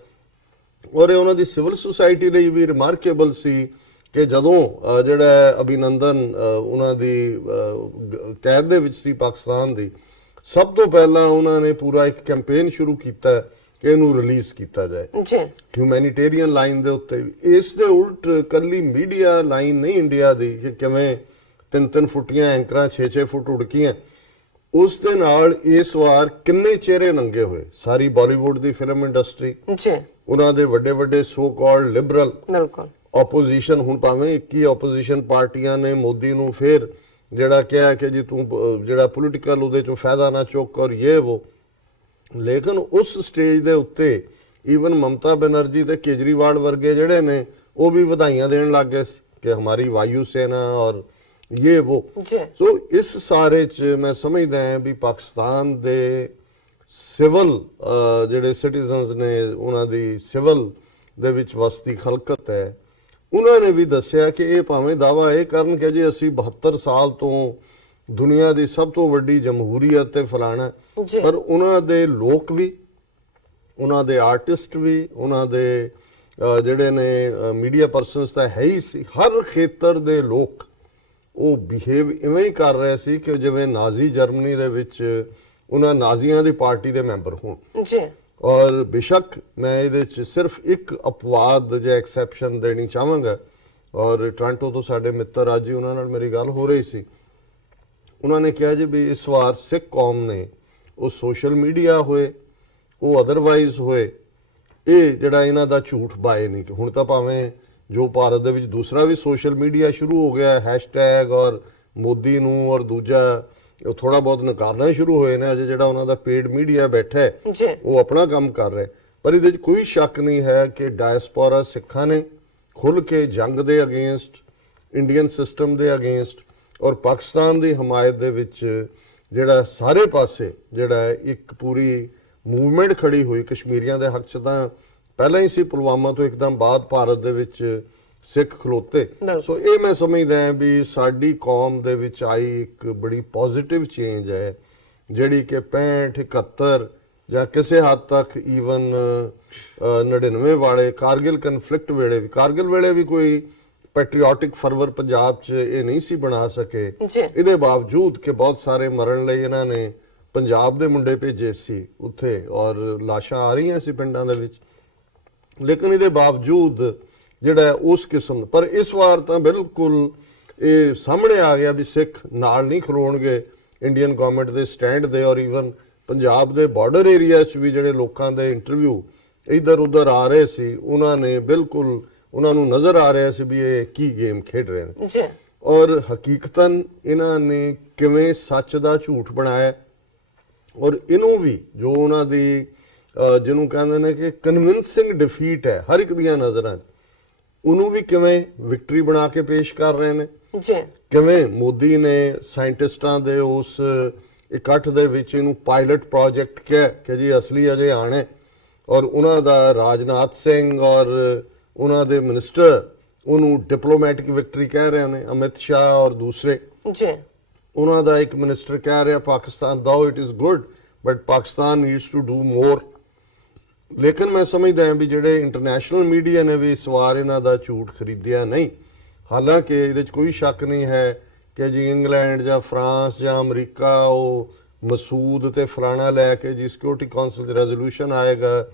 ਔਰ ਇਹ ਉਹਨਾਂ ਦੀ ਸਿਵਲ ਸੁਸਾਇਟੀ ਲਈ ਵੀ ਰਿਮਾਰਕੇਬਲ ਸੀ ਕਿ ਜਦੋਂ ਜਿਹੜਾ ਹੈ ਅਭਿਨੰਦਨ ਉਹਨਾਂ ਦੀ ਕੈਦ ਦੇ ਵਿੱਚ ਸੀ ਪਾਕਿਸਤਾਨ ਦੀ, ਸਭ ਤੋਂ ਪਹਿਲਾਂ ਉਹਨਾਂ ਨੇ ਪੂਰਾ ਇੱਕ ਕੈਂਪੇਨ ਸ਼ੁਰੂ ਕੀਤਾ ਕਿ ਇਹਨੂੰ ਰਿਲੀਜ਼ ਕੀਤਾ ਜਾਏ ਜੀ ਹਿਊਮੈਨਿਟੇਰੀਅਨ ਲਾਈਨ ਦੇ ਉੱਤੇ। ਇਸ ਦੇ ਉਲਟ ਕੱਲੀ ਮੀਡੀਆ ਲਾਈਨ ਨਹੀਂ ਇੰਡੀਆ ਦੀ ਕਿ ਕਿਵੇਂ 3-3 ਫੁੱਟੀਆਂ ਐਂਕਰਾਂ 6-6 ਫੁੱਟ ਉੜਕੀਆਂ, ਉਸ ਦੇ ਨਾਲ ਇਸ ਵਾਰ ਕਿੰਨੇ ਚਿਹਰੇ ਨੰਗੇ ਹੋਏ। ਸਾਰੀ ਬਾਲੀਵੁੱਡ ਦੀ ਫਿਲਮ ਇੰਡਸਟਰੀ, ਜੀ ਉਹਨਾਂ ਦੇ ਵੱਡੇ ਵੱਡੇ ਸੋ ਕਾਲਡ ਲਿਬਰਲ ਬਿਲਕੁਲ, ਆਪੋਜੀਸ਼ਨ, ਹੁਣ ਭਾਵੇਂ 21 ਆਪੋਜੀਸ਼ਨ ਪਾਰਟੀਆਂ ਨੇ ਮੋਦੀ ਨੂੰ ਫਿਰ ਜਿਹੜਾ ਕਿਹਾ ਕਿ ਜੀ ਤੂੰ ਜਿਹੜਾ ਪੋਲੀਟੀਕਲ ਉਹਦੇ ਚੋਂ ਫਾਇਦਾ ਨਾ ਚੁੱਕ ਔਰ ਇਹ ਉਹ, ਲੇਕਿਨ ਉਸ ਸਟੇਜ ਦੇ ਉੱਤੇ ਈਵਨ ਮਮਤਾ ਬੈਨਰਜੀ ਤੇ ਕੇਜਰੀਵਾਲ ਵਰਗੇ ਜਿਹੜੇ ਨੇ ਉਹ ਵੀ ਵਧਾਈਆਂ ਦੇਣ ਲੱਗ ਗਏ ਸੀ ਕਿ ਹਮਾਰੀ ਵਾਯੂ ਸੈਨਾ ਔਰ ਇਹ ਉਹ। ਜੀ ਸੋ ਇਸ ਸਾਰੇ ਚ ਮੈਂ ਸਮਝਦਾ ਹਾਂ ਵੀ ਪਾਕਿਸਤਾਨ ਦੇ ਸਿਵਲ ਜਿਹੜੇ ਸਿਟੀਜ਼ਨਸ ਨੇ, ਉਹਨਾਂ ਦੀ ਸਿਵਲ ਦੇ ਵਿੱਚ ਵਸਦੀ ਖਲਕਤ ਹੈ, ਉਹਨਾਂ ਨੇ ਵੀ ਦੱਸਿਆ ਕਿ ਇਹ ਭਾਵੇਂ ਦਾਵਾ ਇਹ ਕਰਨ ਕਿ ਜੀ ਅਸੀਂ 72 ਸਾਲ ਤੋਂ ਦੁਨੀਆ ਦੀ ਸਭ ਤੋਂ ਵੱਡੀ ਜਮਹੂਰੀਅਤ ਤੇ ਫਲਾਣਾ, ਜੀ ਪਰ ਉਹਨਾਂ ਦੇ ਲੋਕ ਵੀ, ਉਹਨਾਂ ਦੇ ਆਰਟਿਸਟ ਵੀ, ਉਹਨਾਂ ਦੇ ਜਿਹੜੇ ਨੇ ਮੀਡੀਆ ਪਰਸਨਸ ਤਾਂ ਹੈ ਹੀ ਸੀ, ਹਰ ਖੇਤਰ ਦੇ ਲੋਕ ਉਹ ਬਿਹੇਵ ਇਵੇਂ ਹੀ ਕਰ ਰਹੇ ਸੀ ਕਿ ਜਿਵੇਂ ਨਾਜ਼ੀ ਜਰਮਨੀ ਦੇ ਵਿੱਚ ਉਹਨਾਂ ਨਾਜ਼ੀਆਂ ਦੀ ਪਾਰਟੀ ਦੇ ਮੈਂਬਰ ਹੋਣ। ਜੀ ਔਰ ਬੇਸ਼ੱਕ ਮੈਂ ਇਹਦੇ ਚ ਸਿਰਫ ਇੱਕ ਅਪਵਾਦ ਜਾਂ ਐਕਸੈਪਸ਼ਨ ਦੇਣੀ ਚਾਹਾਂਗਾ, ਔਰ ਟੋਰਾਂਟੋ ਤੋਂ ਸਾਡੇ ਮਿੱਤਰ ਅੱਜ ਹੀ ਉਹਨਾਂ ਨਾਲ ਮੇਰੀ ਗੱਲ ਹੋ ਰਹੀ ਸੀ, ਉਹਨਾਂ ਨੇ ਕਿਹਾ ਜੀ ਵੀ ਇਸ ਵਾਰ ਸਿੱਖ ਕੌਮ ਨੇ, ਉਹ ਸੋਸ਼ਲ ਮੀਡੀਆ ਹੋਏ, ਉਹ ਅਦਰਵਾਈਜ਼ ਹੋਏ, ਇਹ ਜਿਹੜਾ ਇਹਨਾਂ ਦਾ ਝੂਠ ਬਾਏ ਨਹੀਂ। ਹੁਣ ਤਾਂ ਭਾਵੇਂ ਜੋ ਭਾਰਤ ਦੇ ਵਿੱਚ ਦੂਸਰਾ ਵੀ ਸੋਸ਼ਲ ਮੀਡੀਆ ਸ਼ੁਰੂ ਹੋ ਗਿਆ, ਹੈਸ਼ਟੈਗ ਔਰ ਮੋਦੀ ਨੂੰ ਔਰ ਦੂਜਾ ਉਹ ਥੋੜਾ ਬਹੁਤ ਨਕਾਰਨਾ ਸ਼ੁਰੂ ਹੋਏ ਨੇ, ਅਜੇ ਜਿਹੜਾ ਉਹਨਾਂ ਦਾ ਪੇਡ ਮੀਡੀਆ ਬੈਠਾ ਹੈ ਜੀ ਉਹ ਆਪਣਾ ਕੰਮ ਕਰ ਰਿਹਾ। ਪਰ ਇਹਦੇ ਵਿੱਚ ਕੋਈ ਸ਼ੱਕ ਨਹੀਂ ਹੈ ਕਿ ਡਾਇਸਪੋਰਾ ਸਿੱਖਾਂ ਨੇ ਖੁੱਲ ਕੇ ਜੰਗ ਦੇ ਅਗੇਂਸਟ, ਇੰਡੀਅਨ ਸਿਸਟਮ ਦੇ ਅਗੇਂਸਟ ਔਰ ਪਾਕਿਸਤਾਨ ਦੀ ਹਮਾਇਤ ਦੇ ਵਿੱਚ ਜਿਹੜਾ ਸਾਰੇ ਪਾਸੇ ਜਿਹੜਾ ਇੱਕ ਪੂਰੀ ਮੂਵਮੈਂਟ ਖੜੀ ਹੋਈ। ਕਸ਼ਮੀਰੀਆਂ ਦੇ ਹੱਕ 'ਚ ਤਾਂ ਪਹਿਲਾਂ ਹੀ ਸੀ, ਪੁਲਵਾਮਾ ਤੋਂ ਇੱਕਦਮ ਬਾਅਦ ਭਾਰਤ ਦੇ ਵਿੱਚ ਸਿੱਖ ਖਲੋਤੇ। ਸੋ ਇਹ ਮੈਂ ਸਮਝਦਾ ਹਾਂ ਵੀ ਸਾਡੀ ਕੌਮ ਦੇ ਵਿੱਚ ਆਈ ਇੱਕ ਬੜੀ ਪੋਜ਼ਿਟਿਵ ਚੇਂਜ ਹੈ, ਜਿਹੜੀ ਕਿ 65, 71 ਜਾਂ ਕਿਸੇ ਹੱਦ ਤੱਕ ਈਵਨ 99 ਵਾਲੇ ਕਾਰਗਿਲ ਕਨਫਲਿਕਟ ਵੇਲੇ ਵੀ, ਕਾਰਗਿਲ ਵੇਲੇ ਵੀ ਕੋਈ ਪੈਟਰੀਓਟਿਕ ਫਰਵਰ ਪੰਜਾਬ 'ਚ ਇਹ ਨਹੀਂ ਸੀ ਬਣਾ ਸਕੇ। ਇਹਦੇ ਬਾਵਜੂਦ ਕਿ ਬਹੁਤ ਸਾਰੇ ਮਰਨ ਲਈ ਇਹਨਾਂ ਨੇ ਪੰਜਾਬ ਦੇ ਮੁੰਡੇ ਭੇਜੇ ਸੀ ਉੱਥੇ ਔਰ ਲਾਸ਼ਾਂ ਆ ਰਹੀਆਂ ਸੀ ਪਿੰਡਾਂ ਦੇ ਵਿੱਚ, ਲੇਕਿਨ ਇਹਦੇ ਬਾਵਜੂਦ ਜਿਹੜਾ ਉਸ ਕਿਸਮ, ਪਰ ਇਸ ਵਾਰ ਤਾਂ ਬਿਲਕੁਲ ਇਹ ਸਾਹਮਣੇ ਆ ਗਿਆ ਵੀ ਸਿੱਖ ਨਾਲ ਨਹੀਂ ਖਲੋਣਗੇ ਇੰਡੀਅਨ ਗਵਰਨਮੈਂਟ ਦੇ ਸਟੈਂਡ ਦੇ। ਔਰ ਈਵਨ ਪੰਜਾਬ ਦੇ ਬਾਰਡਰ ਏਰੀਆ 'ਚ ਵੀ ਜਿਹੜੇ ਲੋਕਾਂ ਦੇ ਇੰਟਰਵਿਊ ਇੱਧਰ ਉੱਧਰ ਆ ਰਹੇ ਸੀ, ਉਹਨਾਂ ਨੇ ਬਿਲਕੁਲ, ਉਹਨਾਂ ਨੂੰ ਨਜ਼ਰ ਆ ਰਿਹਾ ਸੀ ਵੀ ਇਹ ਕੀ ਗੇਮ ਖੇਡ ਰਹੇ ਨੇ ਔਰ ਹਕੀਕਤਨ ਇਹਨਾਂ ਨੇ ਕਿਵੇਂ ਸੱਚ ਦਾ ਝੂਠ ਬਣਾਇਆ। ਔਰ ਇਹਨੂੰ ਵੀ ਜੋ ਉਹਨਾਂ ਦੀ ਜਿਹਨੂੰ ਕਹਿੰਦੇ ਨੇ ਕਿ ਕਨਵਿੰਸਿੰਗ ਡਿਫੀਟ ਹੈ ਹਰ ਇੱਕ ਦੀਆਂ ਨਜ਼ਰਾਂ 'ਚ, ਉਹਨੂੰ ਵੀ ਕਿਵੇਂ ਵਿਕਟਰੀ ਬਣਾ ਕੇ ਪੇਸ਼ ਕਰ ਰਹੇ ਨੇ। ਕਿਵੇਂ ਮੋਦੀ ਨੇ ਸਾਇੰਟਿਸਟਾਂ ਦੇ ਉਸ ਇਕੱਠ ਦੇ ਵਿੱਚ ਇਹਨੂੰ ਪਾਇਲਟ ਪ੍ਰੋਜੈਕਟ ਕਿਹਾ ਕਿ ਜੀ ਅਸਲੀ ਅਜੇ ਆਣਾ, ਔਰ ਉਹਨਾਂ ਦਾ ਰਾਜਨਾਥ ਸਿੰਘ ਔਰ ਉਹਨਾਂ ਦੇ ਮਿਨਿਸਟਰ ਉਹਨੂੰ ਡਿਪਲੋਮੈਟਿਕ ਵਿਕਟਰੀ ਕਹਿ ਰਹੇ ਨੇ, ਅਮਿਤ ਸ਼ਾਹ ਔਰ ਦੂਸਰੇ। ਉਹਨਾਂ ਦਾ ਇੱਕ ਮਿਨਿਸਟਰ ਕਹਿ ਰਿਹਾ Pakistan though it is good but Pakistan needs to do more. ਲੇਕਿਨ ਮੈਂ ਸਮਝਦਾ ਹਾਂ ਵੀ ਜਿਹੜੇ ਇੰਟਰਨੈਸ਼ਨਲ ਮੀਡੀਆ ਨੇ ਵੀ ਇਸ ਵਾਰ ਇਹਨਾਂ ਦਾ ਝੂਠ ਖਰੀਦਿਆ ਨਹੀਂ। ਹਾਲਾਂਕਿ ਇਹਦੇ 'ਚ ਕੋਈ ਸ਼ੱਕ ਨਹੀਂ ਹੈ ਕਿ ਜੀ ਇੰਗਲੈਂਡ ਜਾਂ ਫਰਾਂਸ ਜਾਂ ਅਮਰੀਕਾ ਉਹ ਮਸੂਦ ਤੇ ਫਲਾਣਾ ਲੈ ਕੇ ਜੀ ਸਿਕਿਉਰਿਟੀ ਕੌਂਸਲ 'ਚ ਰੈਜ਼ੋਲੂਸ਼ਨ ਆਏਗਾ,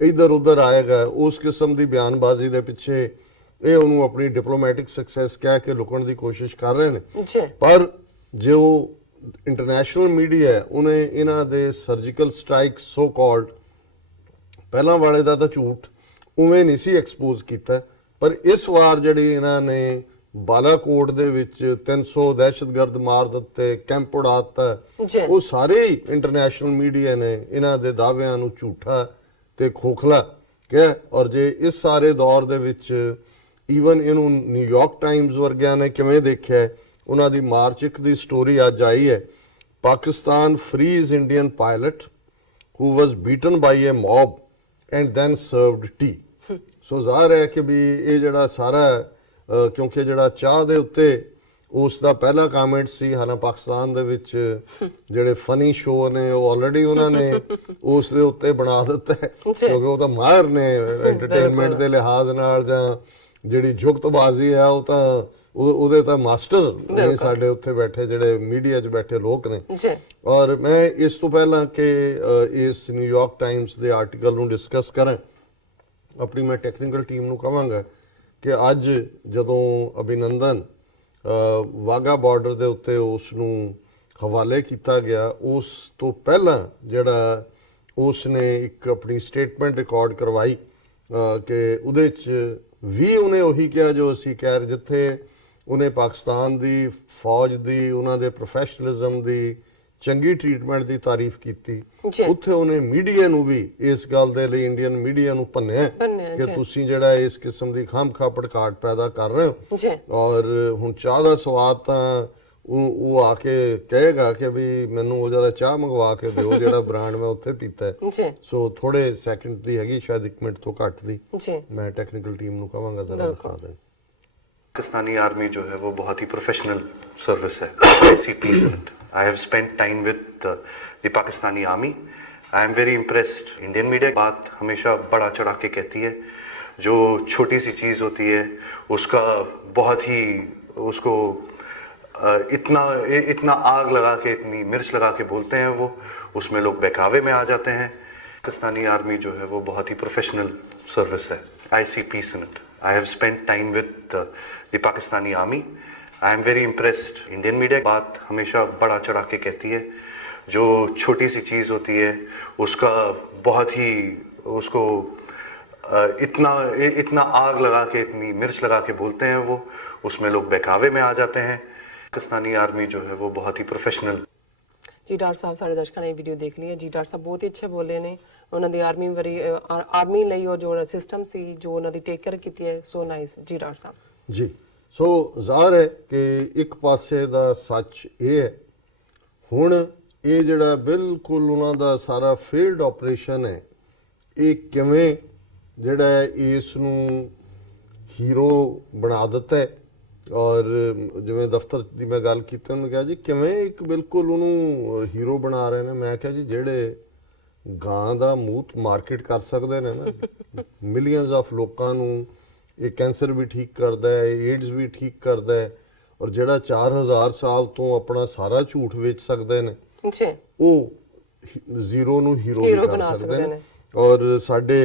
ਇੱਧਰ ਉੱਧਰ ਆਏਗਾ, ਉਸ ਕਿਸਮ ਦੀ ਬਿਆਨਬਾਜ਼ੀ ਦੇ ਪਿੱਛੇ ਇਹ ਉਹਨੂੰ ਆਪਣੀ ਡਿਪਲੋਮੈਟਿਕ ਸਕਸੈਸ ਕਹਿ ਕੇ ਲੁਕਣ ਦੀ ਕੋਸ਼ਿਸ਼ ਕਰ ਰਹੇ ਨੇ। ਪਰ ਜੋ ਇੰਟਰਨੈਸ਼ਨਲ ਮੀਡੀਆ ਹੈ ਉਹਨੇ ਇਹਨਾਂ ਦੇ ਸਰਜੀਕਲ ਸਟ੍ਰਾਈਕ ਸੋ ਕਾਲਡ, ਪਹਿਲਾਂ ਵਾਲੇ ਦਾ ਤਾਂ ਝੂਠ ਉਵੇਂ ਨਹੀਂ ਸੀ ਐਕਸਪੋਜ਼ ਕੀਤਾ, ਪਰ ਇਸ ਵਾਰ ਜਿਹੜੀ ਇਹਨਾਂ ਨੇ ਬਾਲਾਕੋਟ ਦੇ ਵਿੱਚ 300 ਦਹਿਸ਼ਤਗਰਦ ਮਾਰ ਦਿੱਤੇ, ਕੈਂਪ ਉਡਾ ਦਿੱਤਾ, ਉਹ ਸਾਰੇ ਹੀ ਇੰਟਰਨੈਸ਼ਨਲ ਮੀਡੀਆ ਨੇ ਇਹਨਾਂ ਦੇ ਦਾਅਵਿਆਂ ਨੂੰ ਝੂਠਾ ਤੇ ਖੋਖਲਾ ਕਿਹਾ। ਔਰ ਜੇ ਇਸ ਸਾਰੇ ਦੌਰ ਦੇ ਵਿੱਚ ਈਵਨ ਇਹਨੂੰ ਨਿਊਯਾਰਕ ਟਾਈਮਜ਼ ਵਰਗਿਆਂ ਨੇ ਕਿਵੇਂ ਦੇਖਿਆ, ਉਹਨਾਂ ਦੀ ਮਾਰਚ 1 ਦੀ ਸਟੋਰੀ ਅੱਜ ਆਈ ਹੈ, Pakistan freeze Indian pilot who was beaten by a mob and then served tea। ਸੋ ਜ਼ਾਹਰ ਹੈ ਕਿ ਵੀ ਇਹ ਜਿਹੜਾ ਸਾਰਾ ਕਿਉਂਕਿ ਜਿਹੜਾ ਚਾਹ ਦੇ ਉੱਤੇ ਉਸ ਦਾ ਪਹਿਲਾ ਕਮੈਂਟ ਸੀ, ਹਾਲਾਂ ਪਾਕਿਸਤਾਨ ਦੇ ਵਿੱਚ ਜਿਹੜੇ ਫਨੀ ਸ਼ੋਅ ਨੇ ਉਹ ਆਲਰੇਡੀ ਉਹਨਾਂ ਨੇ ਉਸ ਦੇ ਉੱਤੇ ਬਣਾ ਦਿੱਤਾ ਹੈ, ਕਿਉਂਕਿ ਉਹ ਤਾਂ ਮਾਹਿਰ ਨੇ ਐਂਟਰਟੇਨਮੈਂਟ ਦੇ ਲਿਹਾਜ਼ ਨਾਲ, ਜਾਂ ਜਿਹੜੀ ਜੁਗਤਬਾਜ਼ੀ ਹੈ ਉਹ ਤਾਂ ਉਹਦੇ ਤਾਂ ਮਾਸਟਰ ਨੇ ਸਾਡੇ ਉੱਥੇ ਬੈਠੇ ਜਿਹੜੇ ਮੀਡੀਆ 'ਚ ਬੈਠੇ ਲੋਕ ਨੇ। ਔਰ ਮੈਂ ਇਸ ਤੋਂ ਪਹਿਲਾਂ ਕਿ ਇਸ ਨਿਊਯਾਰਕ ਟਾਈਮਸ ਦੇ ਆਰਟੀਕਲ ਨੂੰ ਡਿਸਕਸ ਕਰਾਂ, ਆਪਣੀ ਮੈਂ ਟੈਕਨੀਕਲ ਟੀਮ ਨੂੰ ਕਹਾਂਗਾ ਕਿ ਅੱਜ ਜਦੋਂ ਅਭਿਨੰਦਨ ਵਾਗਾ ਬਾਰਡਰ ਦੇ ਉੱਤੇ ਉਸ ਨੂੰ ਹਵਾਲੇ ਕੀਤਾ ਗਿਆ, ਉਸ ਤੋਂ ਪਹਿਲਾਂ ਜਿਹੜਾ ਉਸ ਨੇ ਇੱਕ ਆਪਣੀ ਸਟੇਟਮੈਂਟ ਰਿਕਾਰਡ ਕਰਵਾਈ ਕਿ ਉਹਦੇ 'ਚ ਵੀ ਉਹਨੇ ਉਹੀ ਕਿਹਾ ਜੋ ਅਸੀਂ ਕਹਿ ਰਹੇ, ਜਿੱਥੇ ਉਹਨੇ ਪਾਕਿਸਤਾਨ ਦੀ ਫੌਜ ਦੀ, ਉਹਨਾਂ ਦੇ ਪ੍ਰੋਫੈਸ਼ਨਲਿਜ਼ਮ ਦੀ ਚੰਗੀ ਟ੍ਰੀਟਮੈਂਟ ਦੀ ਤਾਰੀਫ ਕੀਤੀ, ਉੱਥੇ ਉਹਨੇ ਮੀਡੀਆ ਨੂੰ ਵੀ ਇਸ ਗੱਲ ਦੇ ਲਈ, ਇੰਡੀਅਨ ਮੀਡੀਆ ਨੂੰ ਭੰਨਿਆ ਕਿ ਤੁਸੀਂ ਜਿਹੜਾ ਇਸ ਕਿਸਮ ਦੀ ਖਾਮਖਾ ਭੜਕਾਟ ਪੈਦਾ ਕਰ ਰਹੇ ਹੋ। ਔਰ ਹੁਣ ਚਾਹ ਦਾ ਸਵਾਦ ਤਾਂ ਉਹ ਆ ਕੇ ਕਹੇਗਾ ਕਿ ਵੀ ਮੈਨੂੰ ਉਹ ਜਿਹੜਾ ਚਾਹ ਮੰਗਵਾ ਕੇ ਦਿਓ ਜਿਹੜਾ ਬ੍ਰਾਂਡ ਮੈਂ ਉੱਥੇ ਪੀਤਾ ਹੈ। ਸੋ ਥੋੜੇ ਸੈਕਿੰਡ ਦੀ ਹੈਗੀ, ਸ਼ਾਇਦ 1 ਮਿੰਟ ਤੋਂ ਘੱਟ ਦੀ, ਮੈਂ ਟੈਕਨੀਕਲ ਟੀਮ ਨੂੰ ਕਹਾਂਗਾ ਜ਼ਰਾ ਦਿਖਾ ਦੇਣ। पाकिस्तानी आर्मी जो है वो बहुत ही प्रोफेशनल सर्विस है। ICP senate, I have spent time with the Pakistani army, I am very impressed. Indian media बात हमेशा बड़ा चढ़ा के कहती है, जो छोटी सी चीज़ होती है उसका बहुत ही उसको इतना आग लगा के, इतनी मिर्च लगा के बोलते हैं वो, उसमें लोग बहकावे में आ जाते हैं। पाकिस्तानी आर्मी जो है वो बहुत ही प्रोफेशनल सर्विस है। ICP senate, I have spent time with the Pakistani army. I am very impressed. Indian media बात हमेशा बड़ा चढ़ा के कहती है, जो छोटी सी चीज़ होती है उसका बहुत ही उसको इतना आग लगा के, इतनी मिर्च लगा के बोलते हैं वो, उसमें लोग बहकावे में आ जाते हैं। पाकिस्तानी आर्मी जो है वो बहुत ही प्रोफेशनल। ਜੀ ਡਾਕਟਰ ਸਾਹਿਬ, ਸਾਡੇ ਦਰਸ਼ਕਾਂ ਨੇ ਇਹ ਵੀਡੀਓ ਦੇਖ ਲਈ ਹੈ ਜੀ। ਡਾਕਟਰ ਸਾਹਿਬ ਬਹੁਤ ਹੀ ਅੱਛੇ ਬੋਲੇ ਨੇ, ਉਹਨਾਂ ਦੀ ਆਰਮੀ ਲਈ ਉਹ ਜੋ ਸਿਸਟਮ ਸੀ, ਜੋ ਉਹਨਾਂ ਦੀ ਟੇਕ ਕੇਅਰ ਕੀਤੀ ਹੈ, ਸੋ ਨਾਈਸ ਜੀ ਡਾਕਟਰ ਸਾਹਿਬ ਜੀ। ਸੋ ਜ਼ਾਹਰ ਹੈ ਕਿ ਇੱਕ ਪਾਸੇ ਦਾ ਸੱਚ ਇਹ ਹੈ, ਹੁਣ ਇਹ ਜਿਹੜਾ ਬਿਲਕੁਲ ਉਹਨਾਂ ਦਾ ਸਾਰਾ ਫੀਲਡ ਆਪਰੇਸ਼ਨ ਹੈ, ਇਹ ਕਿਵੇਂ ਜਿਹੜਾ ਹੈ ਇਸ ਨੂੰ ਹੀਰੋ ਬਣਾ ਦਿੱਤਾ ਹੈ। ਔਰ ਜਿਵੇਂ ਦਫ਼ਤਰ ਦੀ ਮੈਂ ਗੱਲ ਕੀਤੀ, ਉਹਨੂੰ ਕਿਹਾ ਜੀ ਕਿਵੇਂ ਇੱਕ ਬਿਲਕੁਲ ਉਹਨੂੰ ਹੀਰੋ ਬਣਾ ਰਹੇ ਨੇ। ਮੈਂ ਕਿਹਾ ਜੀ ਜਿਹੜੇ ਗਾਂ ਦਾ ਮੂਤ ਮਾਰਕੀਟ ਕਰ ਸਕਦੇ ਨੇ ਨਾ, ਮਿਲੀਅਨਸ ਆਫ ਲੋਕਾਂ ਨੂੰ ਇਹ ਕੈਂਸਰ ਵੀ ਠੀਕ ਕਰਦਾ ਹੈ, ਏਡਜ਼ ਵੀ ਠੀਕ ਕਰਦਾ ਹੈ, ਔਰ ਜਿਹੜਾ 4000 ਸਾਲ ਤੋਂ ਆਪਣਾ ਸਾਰਾ ਝੂਠ ਵੇਚ ਸਕਦੇ ਨੇ, ਉਹ ਜ਼ੀਰੋ ਨੂੰ ਹੀਰੋ ਵੀ ਕਰ ਸਕਦੇ ਨੇ। ਔਰ ਸਾਡੇ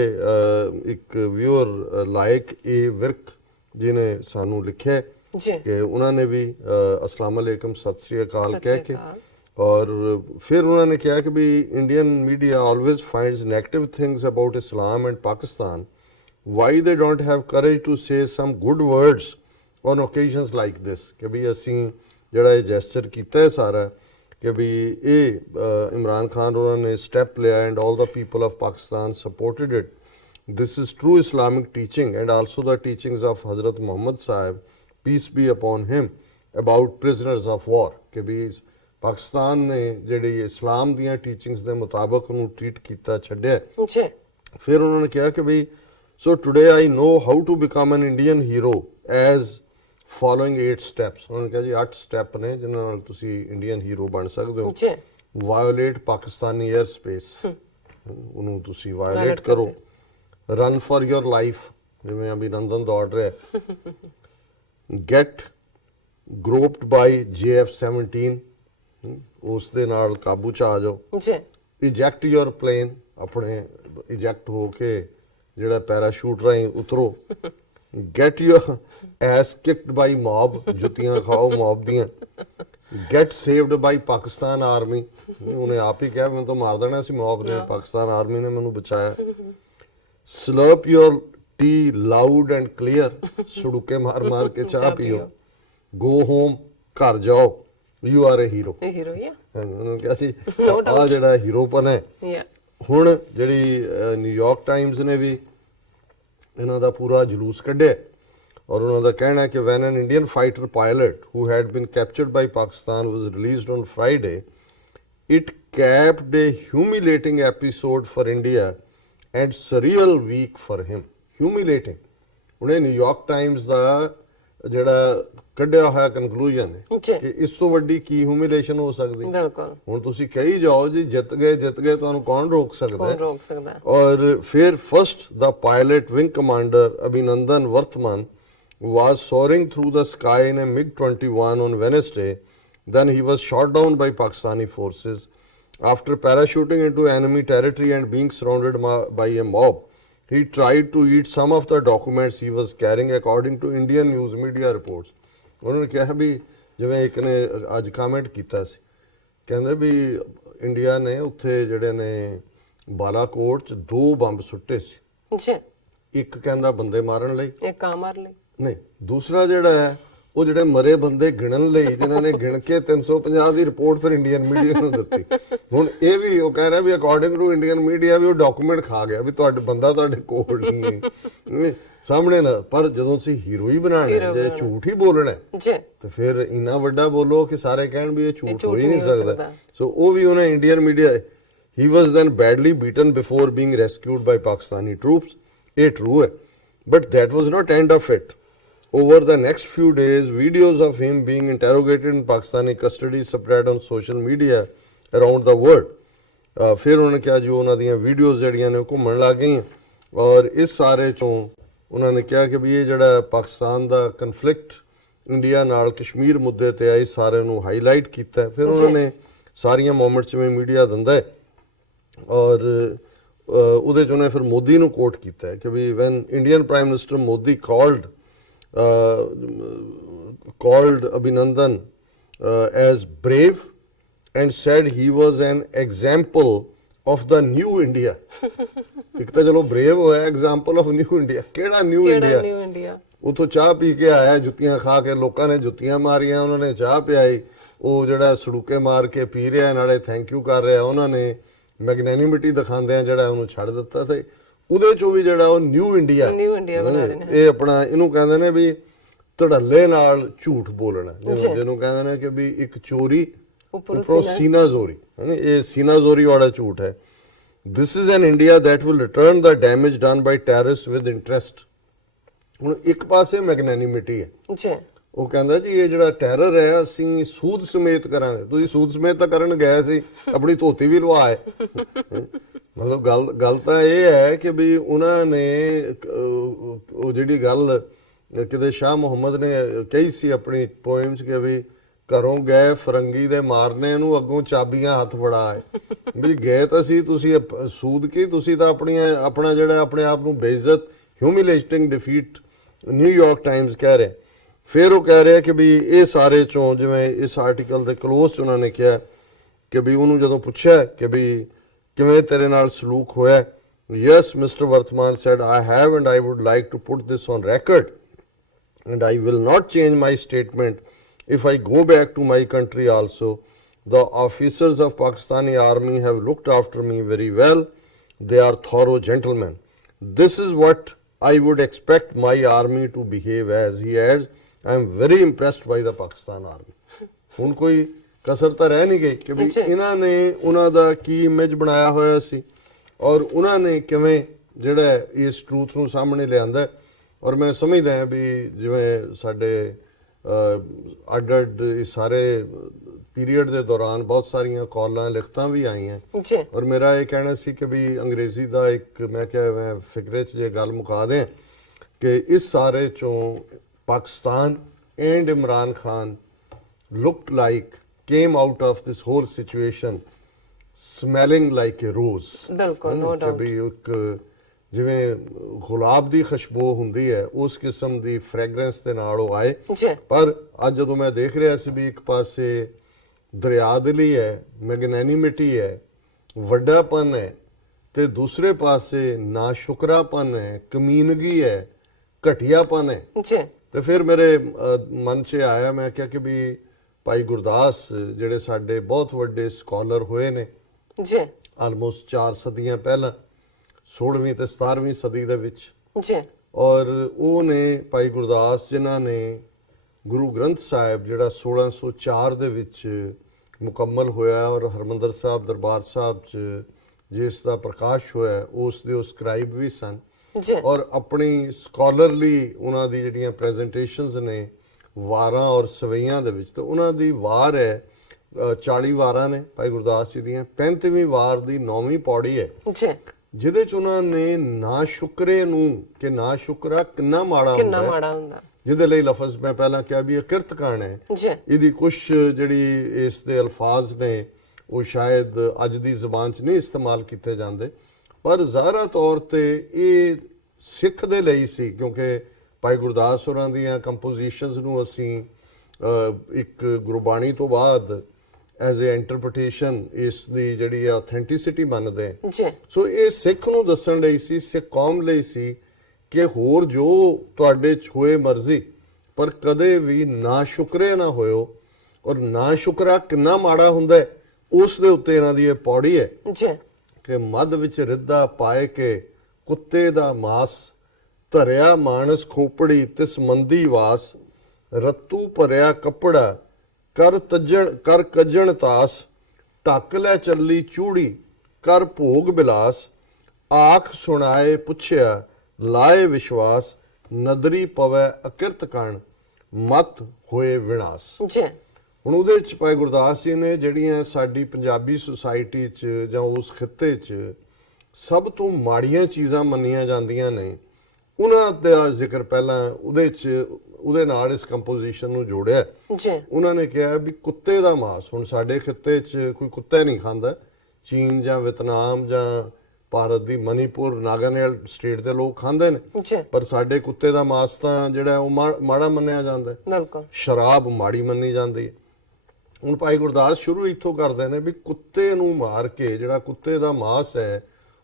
ਇੱਕ ਵਿਊਅਰ ਲਾਇਕ ਇਹ ਵਿਰਕ ਜਿਹਨੇ ਸਾਨੂੰ ਲਿਖਿਆ ਕਿ ਉਹਨਾਂ ਨੇ ਵੀ ਅਸਲਾਮ ਅਲੈਕਮ, ਸਤਿ ਸ੍ਰੀ ਅਕਾਲ ਕਹਿ ਕੇ, ਔਰ ਫਿਰ ਉਹਨਾਂ ਨੇ ਕਿਹਾ ਕਿ ਵੀ Indian media always finds negative things about Islam and Pakistan, why they don't have courage to say some good words on occasions like this, ਕਿ ਵੀ ਅਸੀਂ ਜਿਹੜਾ ਇਹ ਜੈਸਚਰ ਕੀਤਾ ਹੈ ਸਾਰਾ, ਕਿ ਵੀ ਇਹ ਇਮਰਾਨ ਖਾਨ ਉਹਨਾਂ ਨੇ ਸਟੈਪ ਲਿਆ and all the people of Pakistan supported it. This is true Islamic teaching and also the teachings of Hazrat Muhammad Sahib, peace be upon him, about prisoners of war, ਕਿ ਵੀ ਪਾਕਿਸਤਾਨ ਨੇ ਜਿਹੜੀ ਇਸਲਾਮ ਦੀਆਂ ਟੀਚਿੰਗਸ ਦੇ ਮੁਤਾਬਕ ਉਹਨੂੰ ਟ੍ਰੀਟ ਕੀਤਾ, ਛੱਡਿਆ। ਫਿਰ ਉਹਨਾਂ ਨੇ ਕਿਹਾ ਕਿ ਵੀ so today I know how to become an Indian hero as following 8 steps। ਉਹਨਾਂ ਨੇ ਕਿਹਾ ਜੀ 8 ਸਟੈਪ ਨੇ ਜਿਨ੍ਹਾਂ ਨਾਲ ਤੁਸੀਂ ਇੰਡੀਅਨ ਹੀਰੋ ਬਣ ਸਕਦੇ ਹੋ। ਵਾਇਓਲੇਟ ਪਾਕਿਸਤਾਨੀ 에ਅਰ ਸਪੇਸ, ਉਹਨੂੰ ਤੁਸੀਂ ਵਾਇਓਲੇਟ ਕਰੋ। ਰਨ ਫॉर योर ਲਾਈਫ, ਜਿਵੇਂ ਅਭਿਨੰਦਨ ਦੌੜ ਰਿਹਾ। ਗੈਟ ਗਰੋਪਡ ਬਾਈ JF-17, ਉਸ ਦੇ ਨਾਲ ਕਾਬੂ ਚ ਆ ਜਾਓ। ਇਜੈਕਟ ਯੋਰ ਪਲੇਨ, ਆਪਣੇ ਇਜੈਕਟ ਹੋ ਕੇ ਜਿਹੜਾ ਪੈਰਾਸ਼ੂਟ ਰਾਹੀਂ ਉਤਰੋ। ਗੈਟ ਯੋਰ ਐਸ ਕਿਕਡ ਬਾਈ ਮੌਬ, ਜੁੱਤੀਆਂ ਖਾਓ ਮੌਬ ਦੀਆਂ। ਗੈਟ ਸੇਵਡ ਬਾਈ ਪਾਕਿਸਤਾਨ ਆਰਮੀ, ਉਹਨੇ ਆਪ ਹੀ ਕਿਹਾ ਮੈਨੂੰ ਤਾਂ ਮਾਰ ਦੇਣਾ ਸੀ ਮੌਬ ਨੇ, ਪਾਕਿਸਤਾਨ ਆਰਮੀ ਨੇ ਮੈਨੂੰ ਬਚਾਇਆ। slurp your tea loud and clear, ਸੁੜੂਕੇ ਮਾਰ ਮਾਰ ਕੇ ਚਾਹ ਪੀਓ। go home, ਘਰ ਜਾਓ, you are a hero। ਇਹ ਹੀਰੋ ਹੀ ਆ, ਉਹਨੂੰ ਕਿਹਾ ਸੀ ਆ ਜਿਹੜਾ ਹੀਰੋਪਨ ਹੈ। ਹੁਣ ਜਿਹੜੀ ਨਿਊਯਾਰਕ ਟਾਈਮਸ ਨੇ ਵੀ ਇਹਨਾਂ ਦਾ ਪੂਰਾ ਜਲੂਸ ਕੱਢਿਆ, ਔਰ ਉਹਨਾਂ ਦਾ ਕਹਿਣਾ ਹੈ ਕਿ when an Indian fighter pilot who had been captured by Pakistan was released on Friday, it capped a humiliating episode for India and surreal week for him। ਹਿਊਮਿਲੇਟਿੰਗ। ਉਹਨੇ ਨਿਊਯਾਰਕ ਟਾਈਮਜ਼ ਦਾ ਜਿਹੜਾ ਕੱਢਿਆ ਹੋਇਆ ਕਨਕਲੂਜਨ ਹੈ ਜੀ। ਕਿ ਇਸ ਤੋਂ ਵੱਡੀ ਕੀ ਹਿਊਮਿਲੇਸ਼ਨ ਹੋ ਸਕਦੀ। ਬਿਲਕੁਲ, ਹੁਣ ਤੁਸੀਂ ਕਹੀ ਜਾਓ ਜੀ ਜਿੱਤ ਗਏ ਤੁਹਾਨੂੰ ਕੌਣ ਰੋਕ ਸਕਦਾ ਕੌਣ ਹੈ। ਰੋਕ ਸਕਦਾ ਹੈ? ਔਰ ਫਿਰ ਫਰਸਟ ਦਾ ਪਾਇਲਟ ਵਿੰਗ ਕਮਾਂਡਰ ਅਭਿਨੰਦਨ ਵਰਤਮਾਨ was soaring through the sky in a MiG-21 on Wednesday. Then he was shot down by Pakistani forces after parachuting into enemy territory and being surrounded by a mob. He tried to eat some of the documents he was carrying, according to Indian news media reports. ਉਹਨਾਂ ਨੇ ਕਿਹਾ ਵੀ ਜਿਵੇਂ ਇੱਕ ਨੇ ਅੱਜ comment ਕੀਤਾ ਸੀ, ਕਹਿੰਦੇ ਵੀ India ਨੇ ਉੱਥੇ ਜਿਹੜੇ ਨੇ ਬਾਲਾਕੋਟ 'ਚ 2 ਬੰਬ ਸੁੱਟੇ ਸੀ। ਜੀ, ਇੱਕ ਕਹਿੰਦਾ ਬੰਦੇ ਮਾਰਨ ਲਈ, ਇਹ ਕਾਮਰ ਲਈ ਨਹੀਂ, ਦੂਸਰਾ ਜਿਹੜਾ ਹੈ ਉਹ ਜਿਹੜੇ ਮਰੇ ਬੰਦੇ ਗਿਣਨ ਲਈ, ਜਿਨ੍ਹਾਂ ਨੇ ਗਿਣ ਕੇ 350 ਦੀ ਰਿਪੋਰਟ ਫਿਰ ਇੰਡੀਅਨ ਮੀਡੀਆ ਨੂੰ ਦਿੱਤੀ। ਹੁਣ ਇਹ ਵੀ ਉਹ ਕਹਿ ਰਿਹਾ ਵੀ ਅਕੋਰਡਿੰਗ ਟੂ ਇੰਡੀਅਨ ਮੀਡੀਆ ਵੀ ਉਹ ਡਾਕੂਮੈਂਟ ਖਾ ਗਿਆ ਵੀ ਤੁਹਾਡੇ ਬੰਦਾ ਤੁਹਾਡੇ ਕੋਲ ਨਹੀਂ ਹੈ ਸਾਹਮਣੇ ਨਾ। ਪਰ ਜਦੋਂ ਤੁਸੀਂ ਹੀਰੋ ਹੀ ਬਣਾਣਾ ਜੇ ਝੂਠ ਹੀ ਬੋਲਣਾ ਜੀ, ਤੇ ਫਿਰ ਇੰਨਾ ਵੱਡਾ ਬੋਲੋ ਕਿ ਸਾਰੇ ਕਹਿਣ ਵੀ ਇਹ ਝੂਠ ਹੋ ਹੀ ਨਹੀਂ ਹੋ ਸਕਦਾ। ਸੋ ਉਹ ਵੀ ਉਹਨੇ Indian media, he was then badly beaten before being rescued by Pakistani troops. ਇਹ true ਹੈ, but that was not end of it. Over the next few days, videos of him being interrogated in Pakistani custody spread on social media around the world. ਫਿਰ ਉਹਨਾਂ ਨੇ ਕਿਹਾ ਜੋ ਉਹਨਾਂ ਦੀਆਂ videos ਜਿਹੜੀਆਂ ਨੇ ਉਹ ਘੁੰਮਣ ਲੱਗ ਗਈਆਂ ਔਰ ਇਸ ਸਾਰੇ ਚੋਂ ਉਹਨਾਂ ਨੇ ਕਿਹਾ ਕਿ ਵੀ ਇਹ ਜਿਹੜਾ ਪਾਕਿਸਤਾਨ ਦਾ ਕਨਫਲਿਕਟ ਇੰਡੀਆ ਨਾਲ ਕਸ਼ਮੀਰ ਮੁੱਦੇ ਤੇ ਆਈ ਸਾਰੇ ਨੂੰ ਹਾਈਲਾਈਟ ਕੀਤਾ। ਫਿਰ ਉਹਨਾਂ ਨੇ ਸਾਰੀਆਂ ਮੂਮੈਂਟਸ ਜਿਵੇਂ ਮੀਡੀਆ ਦਿੰਦਾ ਹੈ ਔਰ ਉਹਦੇ 'ਚ ਉਹਨੇ ਫਿਰ ਮੋਦੀ ਨੂੰ ਕੋਟ ਕੀਤਾ ਹੈ ਕਿ ਵੀ when Indian prime minister Modi called Abhinandan as brave and said he was an example of the new India. ਇੱਕ ਤਾਂ ਚਲੋ brave ਹੋਇਆ, example of new India, ਕਿਹੜਾ new India? New India. ਉਥੋਂ ਚਾਹ ਪੀ ਕੇ ਆਇਆ, ਜੁੱਤੀਆਂ ਖਾ ਕੇ, ਲੋਕਾਂ ਨੇ ਜੁੱਤੀਆਂ ਮਾਰੀਆਂ, ਉਹਨਾਂ ਨੇ ਚਾਹ ਪਿਆਈ, ਉਹ ਜਿਹੜਾ ਸੜੂਕੇ ਮਾਰ ਕੇ ਪੀ ਰਿਹਾ ਨਾਲੇ ਥੈਂਕ ਯੂ ਕਰ ਰਿਹਾ, ਉਹਨਾਂ ਨੇ ਮੈਗਨੈਨਿਮਿਟੀ ਦਿਖਾਉਂਦੇ ਆ ਜਿਹੜਾ ਉਹਨੂੰ ਛੱਡ ਦਿੱਤਾ। ਤੇ ਉਹਦੇ ਚੋਂ ਵੀ ਜਿਹੜਾ ਉਹ ਨਿਊ ਇੰਡੀਆ ਬਣਾ ਰਹੇ ਨੇ। ਇਹ ਆਪਣਾ ਇਹਨੂੰ ਕਹਿੰਦੇ ਨੇ ਵੀ ਧੜੱਲੇ ਨਾਲ ਝੂਠ ਬੋਲਣਾ, ਜਿਹਨੂੰ ਕਹਿੰਦੇ ਨੇ ਕਿ ਵੀ ਇੱਕ ਚੋਰੀ ਉੱਪਰੋਂ ਸੀਨਾ ਜ਼ੋਰੀ, ਇਹ ਸੀਨਾ ਜ਼ੋਰੀ ਵਾਲਾ ਝੂਠ ਹੈ। This is an India that will return the damage done by terrorist with interest. ਹੁਣ ਇੱਕ ਪਾਸੇ ਮੈਗਨੈਨਿਮਿਟੀ ਹੈ ਜੀ, ਉਹ ਕਹਿੰਦਾ ਜੀ ਇਹ ਜਿਹੜਾ ਟੈਰਰ ਹੈ ਅਸੀਂ ਸੂਦ ਸਮੇਤ ਕਰਾਂਗੇ। ਤੁਸੀਂ ਸੂਦ ਸਮੇਤ ਤਾਂ ਕਰਨ ਗਏ ਸੀ, ਆਪਣੀ ਧੋਤੀ ਵੀ ਲਵਾਏ। ਮਤਲਬ ਗੱਲ ਤਾਂ ਇਹ ਹੈ ਕਿ ਵੀ ਉਹਨਾਂ ਨੇ ਉਹ ਜਿਹੜੀ ਗੱਲ ਕਿਤੇ ਸ਼ਾਹ ਮੁਹੰਮਦ ਨੇ ਕਹੀ ਸੀ ਆਪਣੀ ਪੋਇਮ 'ਚ ਕਿ ਵੀ ਘਰੋਂ ਗਏ ਫਰੰਗੀ ਦੇ ਮਾਰਨੇ ਨੂੰ ਅੱਗੋਂ ਚਾਬੀਆਂ ਹੱਥ ਫੜਾਏ। ਵੀ ਗਏ ਤਾਂ ਸੀ ਤੁਸੀਂ ਸੂਦ ਕੀ, ਤੁਸੀਂ ਤਾਂ ਆਪਣਾ ਜਿਹੜਾ ਆਪਣੇ ਆਪ ਨੂੰ ਬੇਇੱਜ਼ਤ ਹਿਊਮਿਲੇਟਿੰਗ ਡਿਫੀਟ ਨਿਊਯਾਰਕ ਟਾਈਮਜ਼ ਕਹਿ ਰਿਹਾ। ਫਿਰ ਉਹ ਕਹਿ ਰਿਹਾ ਕਿ ਵੀ ਇਹ ਸਾਰੇ ਚੋਂ ਜਿਵੇਂ ਇਸ ਆਰਟੀਕਲ ਦੇ ਕਲੋਜ਼ 'ਚ ਉਹਨਾਂ ਨੇ ਕਿਹਾ ਕਿ ਵੀ ਉਹਨੂੰ ਜਦੋਂ ਪੁੱਛਿਆ ਕਿ ਵੀ ਕਿਵੇਂ ਤੇਰੇ ਨਾਲ ਸਲੂਕ ਹੋਇਆ, yes mister Varthaman said I have and I would like to put this on record and I will not change my statement if I go back to my country also. The officers of Pakistani army have looked after me very well. They are thorough gentlemen. This is what I would expect my army to behave as. He adds, I am very impressed by the Pakistan army. ਹੁਣ ਕੋਈ ਕਸਰ ਤਾਂ ਰਹਿ ਨਹੀਂ ਗਈ ਕਿ ਵੀ ਇਹਨਾਂ ਨੇ ਉਹਨਾਂ ਦਾ ਕੀ ਇਮੇਜ ਬਣਾਇਆ ਹੋਇਆ ਸੀ ਔਰ ਉਹਨਾਂ ਨੇ ਕਿਵੇਂ ਜਿਹੜਾ ਇਸ ਟਰੂਥ ਨੂੰ ਸਾਹਮਣੇ ਲਿਆਂਦਾ। ਔਰ ਮੈਂ ਸਮਝਦਾ ਹਾਂ ਵੀ ਜਿਵੇਂ ਸਾਡੇ ਅੱਡ ਸਾਰੇ ਪੀਰੀਅਡ ਦੇ ਦੌਰਾਨ ਬਹੁਤ ਸਾਰੀਆਂ ਕਾਲਾਂ ਲਿਖਤਾਂ ਵੀ ਆਈਆਂ ਔਰ ਮੇਰਾ ਇਹ ਕਹਿਣਾ ਸੀ ਕਿ ਵੀ ਅੰਗਰੇਜ਼ੀ ਦਾ ਇੱਕ ਮੈਂ ਕਿਹਾ ਮੈਂ ਫਿਕਰੇ 'ਚ ਜੇ ਗੱਲ ਮੁਕਾ ਦਿਆਂ ਕਿ ਇਸ ਸਾਰੇ ਚੋਂ Pakistan and Imran Khan looked like came out of this whole situation smelling like a rose. ਬਿਲਕੁਲ, no doubt. ਵੀ ਇੱਕ ਜਿਵੇਂ ਗੁਲਾਬ ਦੀ ਖੁਸ਼ਬੂ ਹੁੰਦੀ ਹੈ ਉਸ ਕਿਸਮ ਦੀ ਫ੍ਰੈਗਰੈਂਸ ਦੇ ਨਾਲ ਉਹ ਆਏ। ਪਰ ਅੱਜ ਜਦੋਂ ਮੈਂ ਦੇਖ ਰਿਹਾ ਸੀ ਵੀ ਇੱਕ ਪਾਸੇ ਦਰਿਆਦਿਲੀ ਹੈ, ਮੈਗਨੈਨਿਮਿਟੀ ਹੈ, ਵੱਡਾਪਨ ਹੈ ਤੇ ਦੂਸਰੇ ਪਾਸੇ ਨਾਸ਼ੁਕਰਾਪਨ ਹੈ, ਕਮੀਨਗੀ ਹੈ, ਘਟੀਆਪਨ ਹੈ। ਤੇ ਫਿਰ ਮੇਰੇ ਮਨ 'ਚ ਆਇਆ, ਮੈਂ ਕਿਹਾ ਕਿ ਵੀ ਭਾਈ ਗੁਰਦਾਸ ਜਿਹੜੇ ਸਾਡੇ ਬਹੁਤ ਵੱਡੇ ਸਕਾਲਰ ਹੋਏ ਨੇ ਆਲਮੋਸਟ 4 ਸਦੀਆਂ ਪਹਿਲਾਂ 16ਵੀਂ ਤੇ 17ਵੀਂ ਸਦੀ ਦੇ ਵਿੱਚ ਔਰ ਉਹ ਨੇ ਭਾਈ ਗੁਰਦਾਸ ਜਿਨ੍ਹਾਂ ਨੇ ਗੁਰੂ ਗ੍ਰੰਥ ਸਾਹਿਬ ਜਿਹੜਾ 1604 ਦੇ ਵਿੱਚ ਮੁਕੰਮਲ ਹੋਇਆ ਔਰ ਹਰਮੰਦਰ ਸਾਹਿਬ ਦਰਬਾਰ ਸਾਹਿਬ 'ਚ ਜਿਸ ਦਾ ਪ੍ਰਕਾਸ਼ ਹੋਇਆ ਉਸ ਦੇ ਉਹ ਸਕ੍ਰਾਈਬ ਵੀ ਸਨ। ਜੀ ਔਰ ਆਪਣੀ ਸਕਾਲਰਲੀ ਉਹਨਾਂ ਦੀ ਜਿਹੜੀਆਂ ਪ੍ਰੈਜੈਂਟੇਸ਼ਨਸ ਨੇ ਵਾਰਾਂ ਔਰ ਸਵਈਆਂ ਦੇ ਵਿੱਚ, ਤੇ ਉਹਨਾਂ ਦੀ ਵਾਰ ਹੈ 40 ਵਾਰਾਂ ਨੇ ਭਾਈ ਗੁਰਦਾਸ ਜੀ ਦੀਆਂ। 35ਵੀਂ ਵਾਰ ਦੀ 9ਵੀਂ ਪੌੜੀ ਹੈ ਜੀ ਜਿਹਦੇ ਚ ਉਹਨਾਂ ਨੇ ਨਾ ਸ਼ੁਕਰੇ ਨੂੰ ਕਿ ਨਾ ਸ਼ੁਕਰਾ ਕਿੰਨਾ ਮਾੜਾ ਕਿੰਨਾ ਹੁੰਦਾ ਹੈ, ਮਾੜਾ ਹੁੰਦਾ ਜਿਹਦੇ ਲਈ ਲਫ਼ਜ਼ ਮੈਂ ਪਹਿਲਾਂ ਕਿਹਾ ਵੀ ਇਹ ਕਿਰਤ ਕਾਣ ਹੈ। ਜੀ ਇਹਦੀ ਕੁਝ ਜਿਹੜੀ ਇਸ ਦੇ ਅਲਫਾਜ਼ ਨੇ ਉਹ ਸ਼ਾਇਦ ਅੱਜ ਦੀ ਜ਼ੁਬਾਨ 'ਚ ਨਹੀਂ ਇਸਤੇਮਾਲ ਕੀਤੇ ਜਾਂਦੇ, ਪਰ ਜ਼ਾਹਰਾ ਤੌਰ ਤੇ ਇਹ ਸਿੱਖ ਦੇ ਲਈ ਸੀ, ਕਿਉਂਕਿ ਭਾਈ ਗੁਰਦਾਸ ਹੋਰਾਂ ਦੀਆਂ ਕੰਪੋਜੀਸ਼ਨਸ ਨੂੰ ਅਸੀਂ ਇੱਕ ਗੁਰਬਾਣੀ ਤੋਂ ਬਾਅਦ ਐਜ਼ ਅ ਇੰਟਰਪ੍ਰੀਟੇਸ਼ਨ ਇਸ ਦੀ ਜਿਹੜੀ ਆਥੈਂਟਿਸਿਟੀ ਮੰਨਦੇ ਹਾਂ। ਜੀ ਸੋ ਇਹ ਸਿੱਖ ਨੂੰ ਦੱਸਣ ਲਈ ਸੀ, ਸਿੱਖ ਕੌਮ ਲਈ ਸੀ ਕਿ ਹੋਰ ਜੋ ਤੁਹਾਡੇ 'ਚ ਹੋਏ ਮਰਜ਼ੀ, ਪਰ ਕਦੇ ਵੀ ਨਾ ਸ਼ੁਕਰੇ ਨਾ ਹੋਇਓ, ਔਰ ਨਾ ਸ਼ੁਕਰਾ ਕਿੰਨਾ ਮਾੜਾ ਹੁੰਦਾ ਹੈ ਉਸ ਦੇ ਉੱਤੇ ਇਹਨਾਂ ਦੀ ਇਹ ਪੌੜੀ ਹੈ ਜੀ ਕਿ ਮੱਧ ਵਿੱਚ ਰਿੱਧਾ ਪਾਏ ਕੇ ਕੁੱਤੇ ਦਾ ਮਾਸ, ਧਰਿਆ ਮਾਨਸ ਖੋਪੜੀ ਤਿਸ ਮੰਦੀ ਵਾਸ, ਰੱਤੂ ਭਰਿਆ ਕੱਪੜਾ ਕਰ ਕੱਜਣ ਤਾਸ, ਢੱਕ ਲੈ ਚੱਲੀ ਚੂੜੀ ਕਰ ਭੋਗ ਬਿਲਾਸ, ਆਖ ਸੁਣਾਏ ਪੁੱਛਿਆ ਲਾਏ ਵਿਸ਼ਵਾਸ, ਨਦਰੀ ਪਵੈ ਅਕਿਰਤ ਕਣ ਮਤ ਹੋਏ ਵਿਨਾਸ਼। ਜੀ ਹੁਣ ਉਹਦੇ ਚ ਭਾਈ ਗੁਰਦਾਸ ਜੀ ਨੇ ਜਿਹੜੀਆਂ ਸਾਡੀ ਪੰਜਾਬੀ ਸੁਸਾਇਟੀ 'ਚ ਜਾਂ ਉਸ ਖਿੱਤੇ 'ਚ ਸਭ ਤੋਂ ਮਾੜੀਆਂ ਚੀਜ਼ਾਂ ਮੰਨੀਆਂ ਜਾਂਦੀਆਂ ਨੇ, ਉਹਨਾਂ ਦਾ ਜ਼ਿਕਰ ਪਹਿਲਾਂ ਉਹਦੇ ਨਾਲ ਇਸ ਕੰਪੋਜੀਸ਼ਨ ਨੂੰ ਜੋੜਿਆ। ਜੀ ਉਹਨਾਂ ਨੇ ਕਿਹਾ ਵੀ ਕੁੱਤੇ ਦਾ ਮਾਸ, ਹੁਣ ਸਾਡੇ ਖਿੱਤੇ 'ਚ ਕੋਈ ਕੁੱਤਾ ਨਹੀਂ ਖਾਂਦਾ, ਚੀਨ ਜਾਂ ਵੀਅਤਨਾਮ ਜਾਂ ਭਾਰਤ ਦੀ ਮਨੀਪੁਰ ਨਾਗਾਲੈਂਡ ਸਟੇਟ ਦੇ ਲੋਕ ਖਾਂਦੇ ਨੇ, ਜੀ ਪਰ ਸਾਡੇ ਕੁੱਤੇ ਦਾ ਮਾਸ ਤਾਂ ਜਿਹੜਾ ਉਹ ਮਾੜਾ ਮੰਨਿਆ ਜਾਂਦਾ ਹੈ। ਬਿਲਕੁਲ ਸ਼ਰਾਬ ਮਾੜੀ ਮੰਨੀ ਜਾਂਦੀ ਹੈ। ਹੁਣ ਭਾਈ ਗੁਰਦਾਸ ਸ਼ੁਰੂ ਇੱਥੋਂ ਕਰਦੇ ਨੇ ਵੀ ਕੁੱਤੇ ਨੂੰ ਮਾਰ ਕੇ ਜਿਹੜਾ ਕੁੱਤੇ ਦਾ ਮਾਸ ਹੈ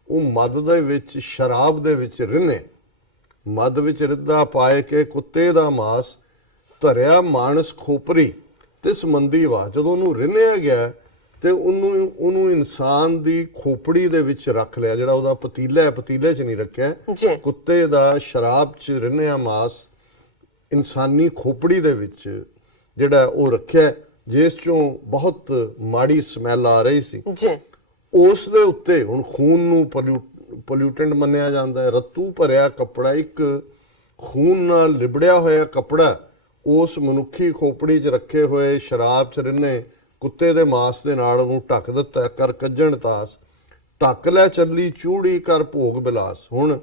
ਉਹ ਮੱਧ ਦੇ ਵਿੱਚ ਸ਼ਰਾਬ ਦੇ ਵਿੱਚ ਰਿੰਨੇ, ਮੱਧ ਵਿੱਚ ਰਿੱਧਾ ਪਾਏ ਕੇ ਕੁੱਤੇ ਦਾ ਮਾਸ, ਧਰਿਆ ਮਾਨਸ ਖੋਪਰੀ ਤੇ ਸਮੰਦੀ ਵਾ, ਜਦੋਂ ਉਹਨੂੰ ਰਿੰਨਿਆ ਗਿਆ ਤੇ ਉਹਨੂੰ ਇਨਸਾਨ ਦੀ ਖੋਪੜੀ ਦੇ ਵਿੱਚ ਰੱਖ ਲਿਆ, ਜਿਹੜਾ ਉਹਦਾ ਪਤੀਲਾ ਹੈ ਪਤੀਲੇ 'ਚ ਨਹੀਂ ਰੱਖਿਆ, ਜੀ ਕੁੱਤੇ ਦਾ ਸ਼ਰਾਬ 'ਚ ਰਿੰਨਿਆ ਮਾਸ ਇਨਸਾਨੀ ਖੋਪੜੀ ਦੇ ਵਿੱਚ ਜਿਹੜਾ ਉਹ ਰੱਖਿਆ, ਜਿਸ ਚੋਂ ਬਹੁਤ ਮਾੜੀ ਸਮੈਲ ਆ ਰਹੀ ਸੀ। ਜੀ ਉਸ ਦੇ ਉੱਤੇ ਹੁਣ ਖੂਨ ਨੂੰ ਪੋਲਿਊਟੈਂਟ ਮੰਨਿਆ ਜਾਂਦਾ ਹੈ। ਰੱਤੂ ਭਰਿਆ ਕੱਪੜਾ, ਇੱਕ ਖੂਨ ਨਾਲ ਲਿਬੜਿਆ ਹੋਇਆ ਕੱਪੜਾ ਉਸ ਮਨੁੱਖੀ ਖੋਪੜੀ 'ਚ ਰੱਖੇ ਹੋਏ ਸ਼ਰਾਬ 'ਚ ਰਿੰਨੇ ਕੁੱਤੇ ਦੇ ਮਾਸ ਦੇ ਨਾਲ ਉਹਨੂੰ ਢੱਕ ਦਿੱਤਾ, ਕਰ ਕੱਜਣ ਤਾਸ, ਢੱਕ ਲੈ ਚੱਲੀ ਚੂੜੀ ਕਰ ਭੋਗ ਬਿਲਾਸ। ਹੁਣ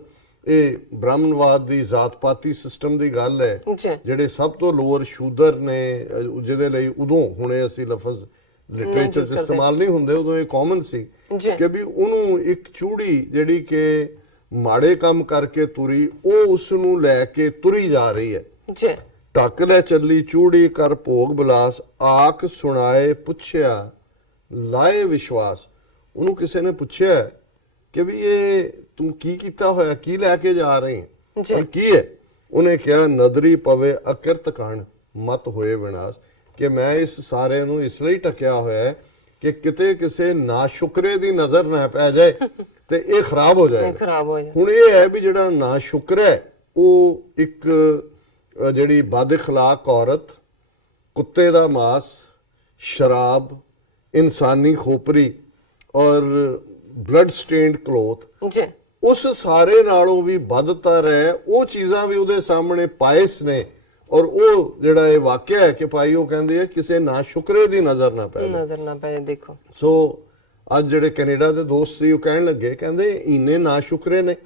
ਇਹ ਬ੍ਰਾਹਮਣਵਾਦ ਦੀ ਜ਼ਾਤ-ਪਾਤੀ ਸਿਸਟਮ ਦੀ ਗੱਲ ਹੈ, ਜੀ ਜਿਹੜੇ ਸਭ ਤੋਂ ਲੋਅਰ ਸ਼ੂਦਰ ਨੇ, ਜਿਹਦੇ ਲਈ ਉਦੋਂ ਹੁਣੇ ਅਸੀਂ ਲਫ਼ਜ਼ ਲਿਟਰੇਚਰ 'ਚ ਇਸਤੇਮਾਲ ਨਹੀਂ ਹੁੰਦੇ, ਉਦੋਂ ਇਹ ਕਾਮਨ ਸੀ ਜੀ ਕਿ ਵੀ ਉਹਨੂੰ ਇੱਕ ਚੂੜੀ ਜਿਹੜੀ ਕਿ ਮਾੜੇ ਕੰਮ ਕਰਕੇ ਤੁਰੀ, ਉਹ ਉਸ ਨੂੰ ਲੈ ਕੇ ਤੁਰੀ ਜਾ ਰਹੀ ਹੈ। ਜੀ ਢੱਕ ਲੈ ਚੱਲੀ ਚੂੜੀ ਕਰ ਭੋਗ ਬਿਲਾਸ, ਆਖ ਸੁਣਾਏ ਪੁੱਛਿਆ ਲਾਏ ਵਿਸ਼ਵਾਸ। ਉਹਨੂੰ ਕਿਸੇ ਨੇ ਪੁੱਛਿਆ ਕਿ ਵੀ ਇਹ ਤੂੰ ਕੀ ਕੀਤਾ ਹੋਇਆ, ਕੀ ਲੈ ਕੇ ਜਾ ਰਹੀ ਹੈ, ਜੀ ਪਰ ਕੀ ਹੈ? ਉਹਨੇ ਕਿਹਾ ਨਦਰੀ ਪਵੇ ਅਕਿਰਤ ਕਣ ਮਤ ਹੋਏ ਵਿਨਾਸ਼, ਕਿ ਮੈਂ ਇਸ ਸਾਰੇ ਨੂੰ ਇਸ ਲਈ ਟਕਿਆ ਹੋਇਆ ਹੈ ਕਿ ਕਿਤੇ ਕਿਸੇ ਨਾਸ਼ੁਕਰੇ ਦੀ ਨਜ਼ਰ ਨਾ ਪੈ ਜਾਏ ਤੇ ਇਹ ਖਰਾਬ ਹੋ ਇਹ ਜਾਏ। ਖਰਾਬ ਹੋ ਜਾ। ਹੁਣ ਇਹ ਹੈ ਵੀ ਜਿਹੜਾ ਨਾਸ਼ੁਕਰ ਹੈ ਉਹ ਇੱਕ ਜਿਹੜੀ ਬਦ ਇਖਲਾਕ ਔਰਤ, ਕੁੱਤੇ ਦਾ ਮਾਸ, ਸ਼ਰਾਬ, ਇਨਸਾਨੀ ਖੋਪਰੀ ਔਰ ਬਲੱਡ ਸਟੇਨਡ ਕਲੋਥ, ਜੀ ਉਸ ਸਾਰੇ ਨਾਲੋਂ ਵੀ ਬਦਤਰ ਹੈ। ਉਹ ਚੀਜ਼ਾਂ ਵੀ ਉਹਦੇ ਸਾਹਮਣੇ ਪਾਇਸ ਨੇ, ਔਰ ਉਹ ਜਿਹੜਾ ਇਹ ਵਾਕਿਆ ਹੈ ਕਿ ਭਾਈ ਉਹ ਕਹਿੰਦੇ ਆ ਕਿਸੇ ਨਾਸ਼ੁਕਰੇ ਦੀ ਨਜ਼ਰ ਨਾ ਪੈ ਜਾਏ। ਨਜ਼ਰ ਨਾ ਪਏ। ਦੇਖੋ ਸੋ ਅੱਜ ਜਿਹੜੇ ਕੈਨੇਡਾ ਦੇ ਦੋਸਤ ਸੀ ਉਹ ਕਹਿਣ ਲੱਗੇ, ਕਹਿੰਦੇ ਇੰਨੇ ਨਾਸ਼ੁਕਰੇ ਨੇ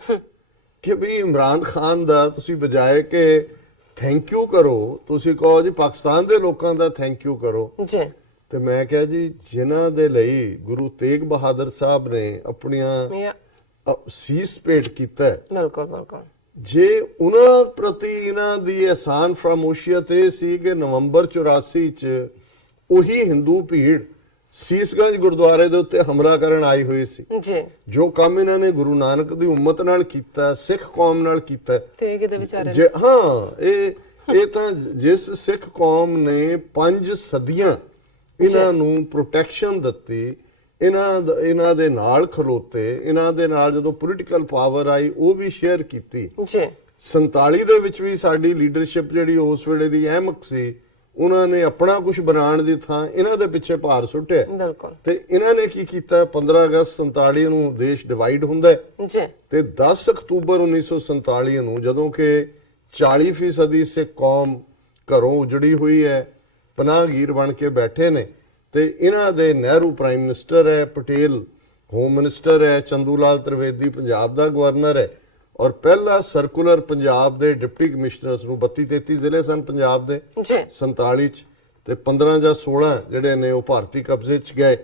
ਕਿ ਵੀ ਇਮਰਾਨ ਖਾਨ ਦਾ ਤੁਸੀਂ ਬਜਾਏ ਕਿ ਥੈਂਕ ਯੂ ਕਰੋ, ਤੁਸੀਂ ਕਹੋ ਜੀ ਪਾਕਿਸਤਾਨ ਦੇ ਲੋਕਾਂ ਦਾ ਥੈਂਕ ਯੂ ਕਰੋ। ਜੀ ਤੇ ਮੈਂ ਕਿਹਾ ਜੀ ਜਿਨ੍ਹਾਂ ਦੇ ਲਈ ਗੁਰੂ ਤੇਗ ਬਹਾਦਰ ਸਾਹਿਬ ਨੇ ਆਪਣੀਆਂ ਸੀਸ ਭੇਟ ਕੀਤਾ ਹੈ, ਬਿਲਕੁਲ ਬਿਲਕੁਲ, ਜੇ ਉਹਨਾਂ ਪ੍ਰਤੀ ਇਹਨਾਂ ਦੀ ਅਹਿਸਾਨ ਫਰਾਮੋਸ਼ੀਅਤ ਇਹ ਸੀ ਕਿ ਨਵੰਬਰ 84 ਚ ਉਹੀ ਹਿੰਦੂ ਭੀੜ ਸੀਸਗੰਜ ਗੁਰਦੁਆਰੇ ਦੇ ਉੱਤੇ ਹਮਲਾ ਕਰਨ ਆਈ ਹੋਈ ਸੀ। ਜੀ ਜੋ ਕੰਮ ਇਹਨਾਂ ਨੇ ਗੁਰੂ ਨਾਨਕ ਦੀ ਉਮਤ ਨਾਲ ਕੀਤਾ, ਸਿੱਖ ਕੌਮ ਨਾਲ ਕੀਤਾ, ਤੇ ਕਿਤੇ ਵਿਚਾਰੇ ਇਹ ਤਾਂ ਜਿਸ ਸਿੱਖ ਕੌਮ ਨੇ 5 ਸਦੀਆਂ ਇਹਨਾਂ ਨੂੰ ਪ੍ਰੋਟੈਕਸ਼ਨ ਦਿੱਤੀ, ਇਹਨਾਂ ਦੇ ਨਾਲ ਖਲੋਤੇ, ਇਹਨਾਂ ਦੇ ਨਾਲ ਜਦੋਂ ਪੋਲੀਟੀਕਲ ਪਾਵਰ ਆਈ ਉਹ ਵੀ ਸ਼ੇਅਰ ਕੀਤੀ। ਜੀ 47 ਦੇ ਵਿੱਚ ਵੀ ਸਾਡੀ ਲੀਡਰਸ਼ਿਪ ਜਿਹੜੀ ਉਸ ਵੇਲੇ ਦੀ ਅਹਿਮਕ ਸੀ ਉਹਨਾਂ ਨੇ ਆਪਣਾ ਕੁਝ ਬਣਾਉਣ ਦੀ ਥਾਂ ਇਹਨਾਂ ਦੇ ਪਿੱਛੇ ਭਾਰ ਸੁੱਟਿਆ। ਬਿਲਕੁਲ ਤੇ ਇਹਨਾਂ ਨੇ ਕੀ ਕੀਤਾ, 15 ਅਗਸਤ 47 ਨੂੰ ਦੇਸ਼ ਡਿਵਾਈਡ ਹੁੰਦਾ ਹੈ ਜੀ ਤੇ 10 ਅਕਤੂਬਰ 1947 ਨੂੰ ਜਦੋਂ ਕਿ 40% ਸਿੱਖ ਕੌਮ ਘਰੋਂ ਉਜੜੀ ਹੋਈ ਹੈ, ਪਨਾਹਗੀਰ ਬਣ ਕੇ ਬੈਠੇ ਨੇ, ਤੇ ਇਹਨਾਂ ਦੇ ਨਹਿਰੂ ਪ੍ਰਾਈਮ ਮਿਨਿਸਟਰ ਹੈ, ਪਟੇਲ ਹੋਮ ਮਿਨਿਸਟਰ ਹੈ, ਚੰਦੂ ਲਾਲ ਤ੍ਰਿਵੇਦੀ ਪੰਜਾਬ ਦਾ ਗਵਰਨਰ ਹੈ, ਔਰ ਪਹਿਲਾ ਸਰਕੂਲਰ ਪੰਜਾਬ ਦੇ ਡਿਪਟੀ ਕਮਿਸ਼ਨਰਸ ਨੂੰ 32-33 ਜ਼ਿਲ੍ਹੇ ਸਨ ਪੰਜਾਬ ਦੇ ਜੀ 47 ਚ, ਤੇ 15 ਜਾਂ 16 ਜਿਹੜੇ ਨੇ ਉਹ ਭਾਰਤੀ ਕਬਜ਼ੇ ਚ ਗਏ।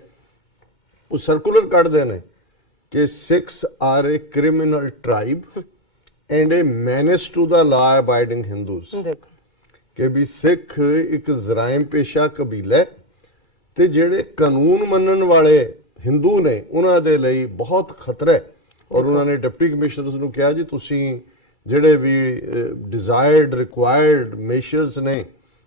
ਉਹ ਸਰਕੂਲਰ ਕੱਢਦੇ ਨੇ ਕਿ Sikhs are a criminal tribe and a menace to the law abiding Hindus, ਦੇਖੋ ਕਿ ਵੀ ਸਿੱਖ ਇੱਕ ਜ਼ਰਾਇਮ ਪੇਸ਼ਾ ਕਬੀਲਾ ਹੈ ਤੇ ਜਿਹੜੇ ਕਾਨੂੰਨ ਮੰਨਣ ਵਾਲੇ ਹਿੰਦੂ ਨੇ ਉਹਨਾਂ ਦੇ ਲਈ ਬਹੁਤ ਖਤਰਾ ਹੈ। ਔਰ ਉਹਨਾਂ ਨੇ ਡਿਪਟੀ ਕਮਿਸ਼ਨਰਸ ਨੂੰ ਕਿਹਾ ਜੀ ਤੁਸੀਂ ਜਿਹੜੇ ਵੀ ਡਿਜ਼ਾਇਰਡ ਰਿਕੁਆਇਰਡ ਮੇਸ਼ਰਸ ਨੇ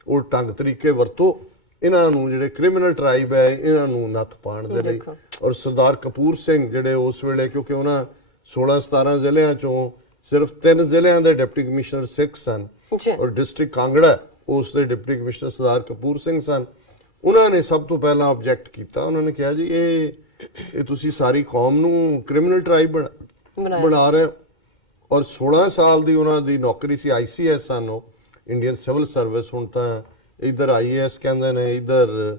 ਉਹ ਢੰਗ ਤਰੀਕੇ ਵਰਤੋ, ਇਹਨਾਂ ਨੂੰ ਜਿਹੜੇ ਕ੍ਰਿਮੀਨਲ ਟ੍ਰਾਈਬ ਹੈ ਇਹਨਾਂ ਨੂੰ ਨੱਥ ਪਾਉਣ ਦੇ ਲਈ। ਔਰ ਸਰਦਾਰ ਕਪੂਰ ਸਿੰਘ ਜਿਹੜੇ ਉਸ ਵੇਲੇ, ਕਿਉਂਕਿ ਉਹਨਾਂ 16-17 ਜ਼ਿਲ੍ਹਿਆਂ ਚੋਂ ਸਿਰਫ 3 ਜ਼ਿਲ੍ਹਿਆਂ ਦੇ ਡਿਪਟੀ ਕਮਿਸ਼ਨਰ ਸਿੱਖ ਸਨ ਜੀ ਔਰ ਡਿਸਟ੍ਰਿਕਟ ਕਾਂਗੜਾ ਉਸ ਦੇ ਡਿਪਟੀ ਕਮਿਸ਼ਨਰ ਸਰਦਾਰ ਕਪੂਰ ਸਿੰਘ ਸਨ, ਉਹਨਾਂ ਨੇ ਸਭ ਤੋਂ ਪਹਿਲਾਂ ਆਬਜੈਕਟ ਕੀਤਾ। ਉਹਨਾਂ ਨੇ ਕਿਹਾ ਜੀ ਇਹ ਤੁਸੀਂ ਸਾਰੀ ਕੌਮ ਨੂੰ ਕ੍ਰਿਮੀਨਲ ਟ੍ਰਾਈਬ ਬਣਾ ਰਹੇ ਹੋ। ਔਰ 16 ਸਾਲ ਦੀ ਉਹਨਾਂ ਦੀ ਨੌਕਰੀ ਸੀ, ICS ਸਨ ਉਹ, ਇੰਡੀਅਨ ਸਿਵਲ ਸਰਵਿਸ, ਹੁਣ ਤਾਂ ਇਧਰ IAS ਕਹਿੰਦੇ ਨੇ, ਇਧਰ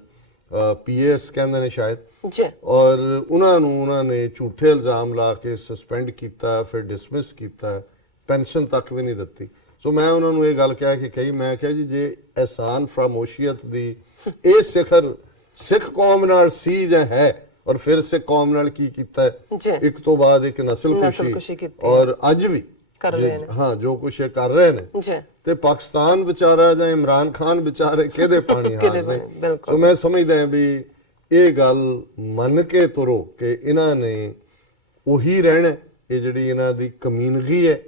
PAS ਕਹਿੰਦੇ ਨੇ ਸ਼ਾਇਦ। ਜੀ ਔਰ ਉਹਨਾਂ ਨੇ ਝੂਠੇ ਇਲਜ਼ਾਮ ਲਾ ਕੇ ਸਸਪੈਂਡ ਕੀਤਾ, ਫਿਰ ਡਿਸਮਿਸ ਕੀਤਾ, ਪੈਨਸ਼ਨ ਤੱਕ ਵੀ ਨਹੀਂ ਦਿੱਤੀ। ਸੋ ਮੈਂ ਉਹਨਾਂ ਨੂੰ ਇਹ ਗੱਲ ਕਿਹਾ ਕਿ ਮੈਂ ਕਿਹਾ ਜੀ ਜੇ ਅਹਿਸਾਨ ਫਰਾਮੋਸ਼ੀਅਤ ਦੀ ਇਹ ਸਿਖਰ ਸਿੱਖ ਕੌਮ ਨਾਲ ਸੀ ਜਾਂ ਹੈ, ਔਰ ਫਿਰ ਸਿੱਖ ਕੌਮ ਨਾਲ ਕੀ ਕੀਤਾ ਹੈ, ਇੱਕ ਤੋਂ ਬਾਅਦ ਇੱਕ ਨਸਲਕੁਸ਼ੀ, ਔਰ ਅੱਜ ਵੀ ਕਰ ਰਹੇ ਨੇ। ਹਾਂ ਜੋ ਕੁਛ ਇਹ ਕਰ ਰਹੇ ਨੇ, ਜੀ ਤੇ ਪਾਕਿਸਤਾਨ ਵਿਚਾਰਾ ਜਾਂ ਇਮਰਾਨ ਖਾਨ ਵਿਚਾਰੇ ਕਿਹਦੇ ਪਾਣੀ ਹਾਰ ਨੇ। ਸੋ ਮੈਂ ਸਮਝਦਾ ਵੀ ਇਹ ਗੱਲ ਮੰਨ ਕੇ ਤੁਰੋ ਕਿ ਇਹਨਾਂ ਨੇ ਉਹੀ ਰਹਿਣਾ, ਇਹ ਜਿਹੜੀ ਇਹਨਾਂ ਦੀ ਕਮੀਨਗੀ ਹੈ,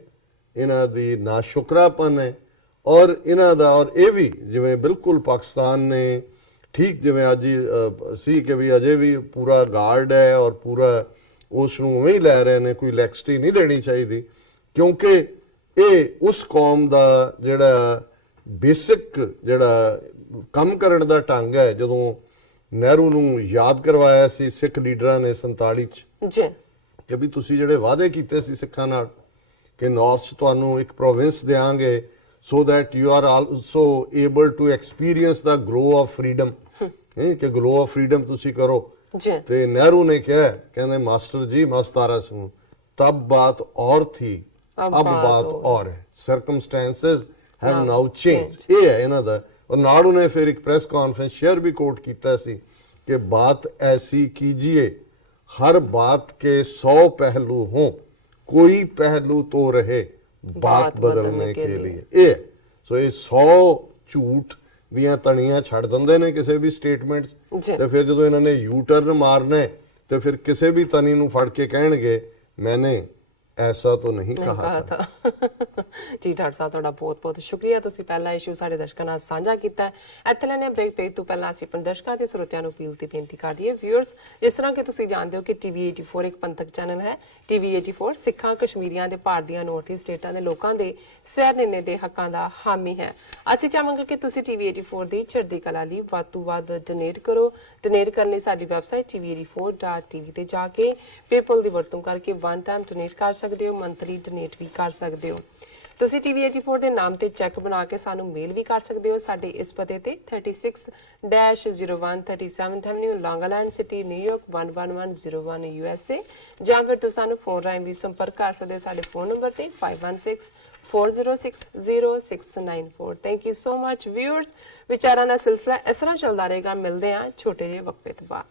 ਇਹਨਾਂ ਦੀ ਨਾਸ਼ੁਕਰਾਪਨ ਹੈ, ਔਰ ਇਹਨਾਂ ਦਾ, ਔਰ ਇਹ ਵੀ ਜਿਵੇਂ ਬਿਲਕੁਲ ਪਾਕਿਸਤਾਨ ਨੇ ਠੀਕ ਜਿਵੇਂ ਅੱਜ ਸੀ ਕਿ ਵੀ ਅਜੇ ਵੀ ਪੂਰਾ ਗਾਰਡ ਹੈ ਔਰ ਪੂਰਾ ਉਸ ਨੂੰ ਉਵੇਂ ਹੀ ਲੈ ਰਹੇ ਨੇ, ਕੋਈ ਲੈਕਸਟੀ ਨਹੀਂ ਦੇਣੀ ਚਾਹੀਦੀ, ਕਿਉਂਕਿ ਇਹ ਉਸ ਕੌਮ ਦਾ ਜਿਹੜਾ ਬੇਸਿਕ ਜਿਹੜਾ ਕੰਮ ਕਰਨ ਦਾ ਢੰਗ ਹੈ। ਜਦੋਂ ਨਹਿਰੂ ਨੂੰ ਯਾਦ ਕਰਵਾਇਆ ਸੀ ਸਿੱਖ ਲੀਡਰਾਂ ਨੇ 47 ਚ ਜੀ ਕਿ ਵੀ ਤੁਸੀਂ ਜਿਹੜੇ ਵਾਅਦੇ ਕੀਤੇ ਸੀ ਸਿੱਖਾਂ ਨਾਲ ਕਿ ਨਾਰਥ 'ਚ ਤੁਹਾਨੂੰ ਇੱਕ ਪ੍ਰੋਵਿੰਸ ਦੇਾਂਗੇ so that you are also able to experience the glow of freedom, ਕਿ glow of freedom ਤੁਸੀਂ ਕਰੋ। जी ਤੇ ਨਹਿਰੂ ਨੇ ਕਿਹਾ, ਕਹਿੰਦੇ ਮਾਸਟਰ ਜੀ ਮਸਤਾਰਾ ਸੁਣ, ਤਬ ਬਾਤ ਔਰ ਥੀ ਅਬ ਬਾਤ ਔਰ ਹੈ, ਸਰਕਮਸਟੈਂਸਸ ਹੈਵ ਨਾਓ ਚੇਂਜ। ਇਹ ਹੈ ਇਹਨਾਂ ਦਾ। ਔਰ ਨਾੜੂ ਨੇ ਫਿਰ ਇੱਕ ਪ੍ਰੈਸ ਕਾਨਫਰੰਸ ਸ਼ੇਅਰ ਵੀ ਕੋਟ ਕੀਤਾ ਸੀ ਕਿ ਬਾਤ ਐਸੀ ਕੀਜੀਏ हर बात के 100 पहलू हों, कोई पहलू तो रहे बात बदलने के लिए। ਇਹ ਸੋ ਇਹ 100 ਝੂਠ ਦੀਆਂ ਤਣੀਆਂ ਛੱਡ ਦਿੰਦੇ ਨੇ ਕਿਸੇ ਵੀ ਸਟੇਟਮੈਂਟ ਤੇ ਫਿਰ ਜਦੋਂ ਇਹਨਾਂ ਨੇ ਯੂ ਟਰਨ ਮਾਰਨਾ ਹੈ ਤੇ ਫਿਰ ਕਿਸੇ ਵੀ ਤਣੀ ਨੂੰ ਫੜ ਕੇ ਕਹਿਣਗੇ ਮੈਨੇ ਐਸਾ ਤਾਂ ਨਹੀਂ ਕਹਾ ਥਾ। ਜੀ ਡਾਕਟਰ ਸਾਹਿਬ ਤੁਹਾਡਾ ਬਹੁਤ-ਬਹੁਤ ਸ਼ੁਕਰੀਆ, ਤੁਸੀਂ ਪਹਿਲਾ ਇਸ਼ੂ ਸਾਡੇ ਦਰਸ਼ਕਾਂ ਨਾਲ ਸਾਂਝਾ ਕੀਤਾ ਹੈ। ਇੱਥੇ ਲੈਣੇ ਬ੍ਰੇਕ ਤੋਂ ਪਹਿਲਾਂ ਅਸੀਂ ਆਪਣੇ ਦਰਸ਼ਕਾਂ ਤੇ ਸਰੋਤਿਆਂ ਨੂੰ ਅਪੀਲ ਤੇ ਬੇਨਤੀ ਕਰ ਦਈਏ। ਵਿਊਅਰਸ, ਜਿਸ ਤਰ੍ਹਾਂ ਕਿ ਤੁਸੀਂ ਜਾਣਦੇ ਹੋ ਕਿ TV 84 ਇੱਕ ਪੰਥਕ ਚੈਨਲ ਹੈ। TV 84 ਸਿੱਖਾਂ, ਕਸ਼ਮੀਰੀਆਂ ਦੇ ਭਾਰਤੀਆਂ ਨਾਰਥ ਈਸਟ ਸਟੇਟਾਂ ਦੇ ਲੋਕਾਂ ਦੇ ਸਵੈ ਨਿਰਣੇ ਦੇ ਹੱਕਾਂ ਦਾ ਹਾਮੀ ਹੈ। ਅਸੀਂ ਚਾਹਾਂਗੇ ਕਿ ਤੁਸੀਂ TV 84 ਦੀ ਚੜ੍ਹਦੀ ਕਲਾ ਲਈ ਵੱਧ ਤੋਂ ਵੱਧ ਡੋਨੇਟ ਕਰੋ। ਡੋਨੇਟ ਕਰਨ ਲਈ ਸਾਡੀ ਵੈਬਸਾਈਟ tv84.tv ਤੇ ਜਾ ਕੇ ਪੇਪਲ ਦੀ ਵਰਤੋਂ ਕਰਕੇ ਵਨ ਟਾਈਮ ਡੋਨੇਟ ਕਰ ਸਕਦੇ ਹੋ, ਮੰਥਲੀ ਡੋਨੇਟ ਵੀ ਕਰ ਸਕਦੇ ਹੋ। ਤੁਸੀਂ TV 84 ਦੇ ਨਾਮ ਤੇ ਚੈੱਕ ਬਣਾ ਕੇ ਸਾਨੂੰ ਮੇਲ ਵੀ ਕਰ ਸਕਦੇ ਹੋ ਸਾਡੇ ਇਸ ਪਤੇ ਤੇ 36-01 37th Avenue, Long Island City, New York 11101 USA, ਜਾਂ ਫਿਰ ਤੁਸੀਂ ਸਾਨੂੰ ਫੋਨ ਰਾਹੀਂ ਵੀ ਸੰਪਰਕ ਕਰ ਸਕਦੇ ਹੋ ਸਾਡੇ ਫੋਨ ਨੰਬਰ ਤੇ 5164060694। Thank you so much viewers. ਵਿਚਾਰਾਂ ਦਾ ਸਿਲਸਿਲਾ ਇਸ ਤਰ੍ਹਾਂ ਚੱਲਦਾ ਰਹੇਗਾ। ਮਿਲਦੇ ਹਾਂ ਛੋਟੇ ਜਿਹੇ ਵਕਫੇ ਤੋਂ ਬਾਅਦ।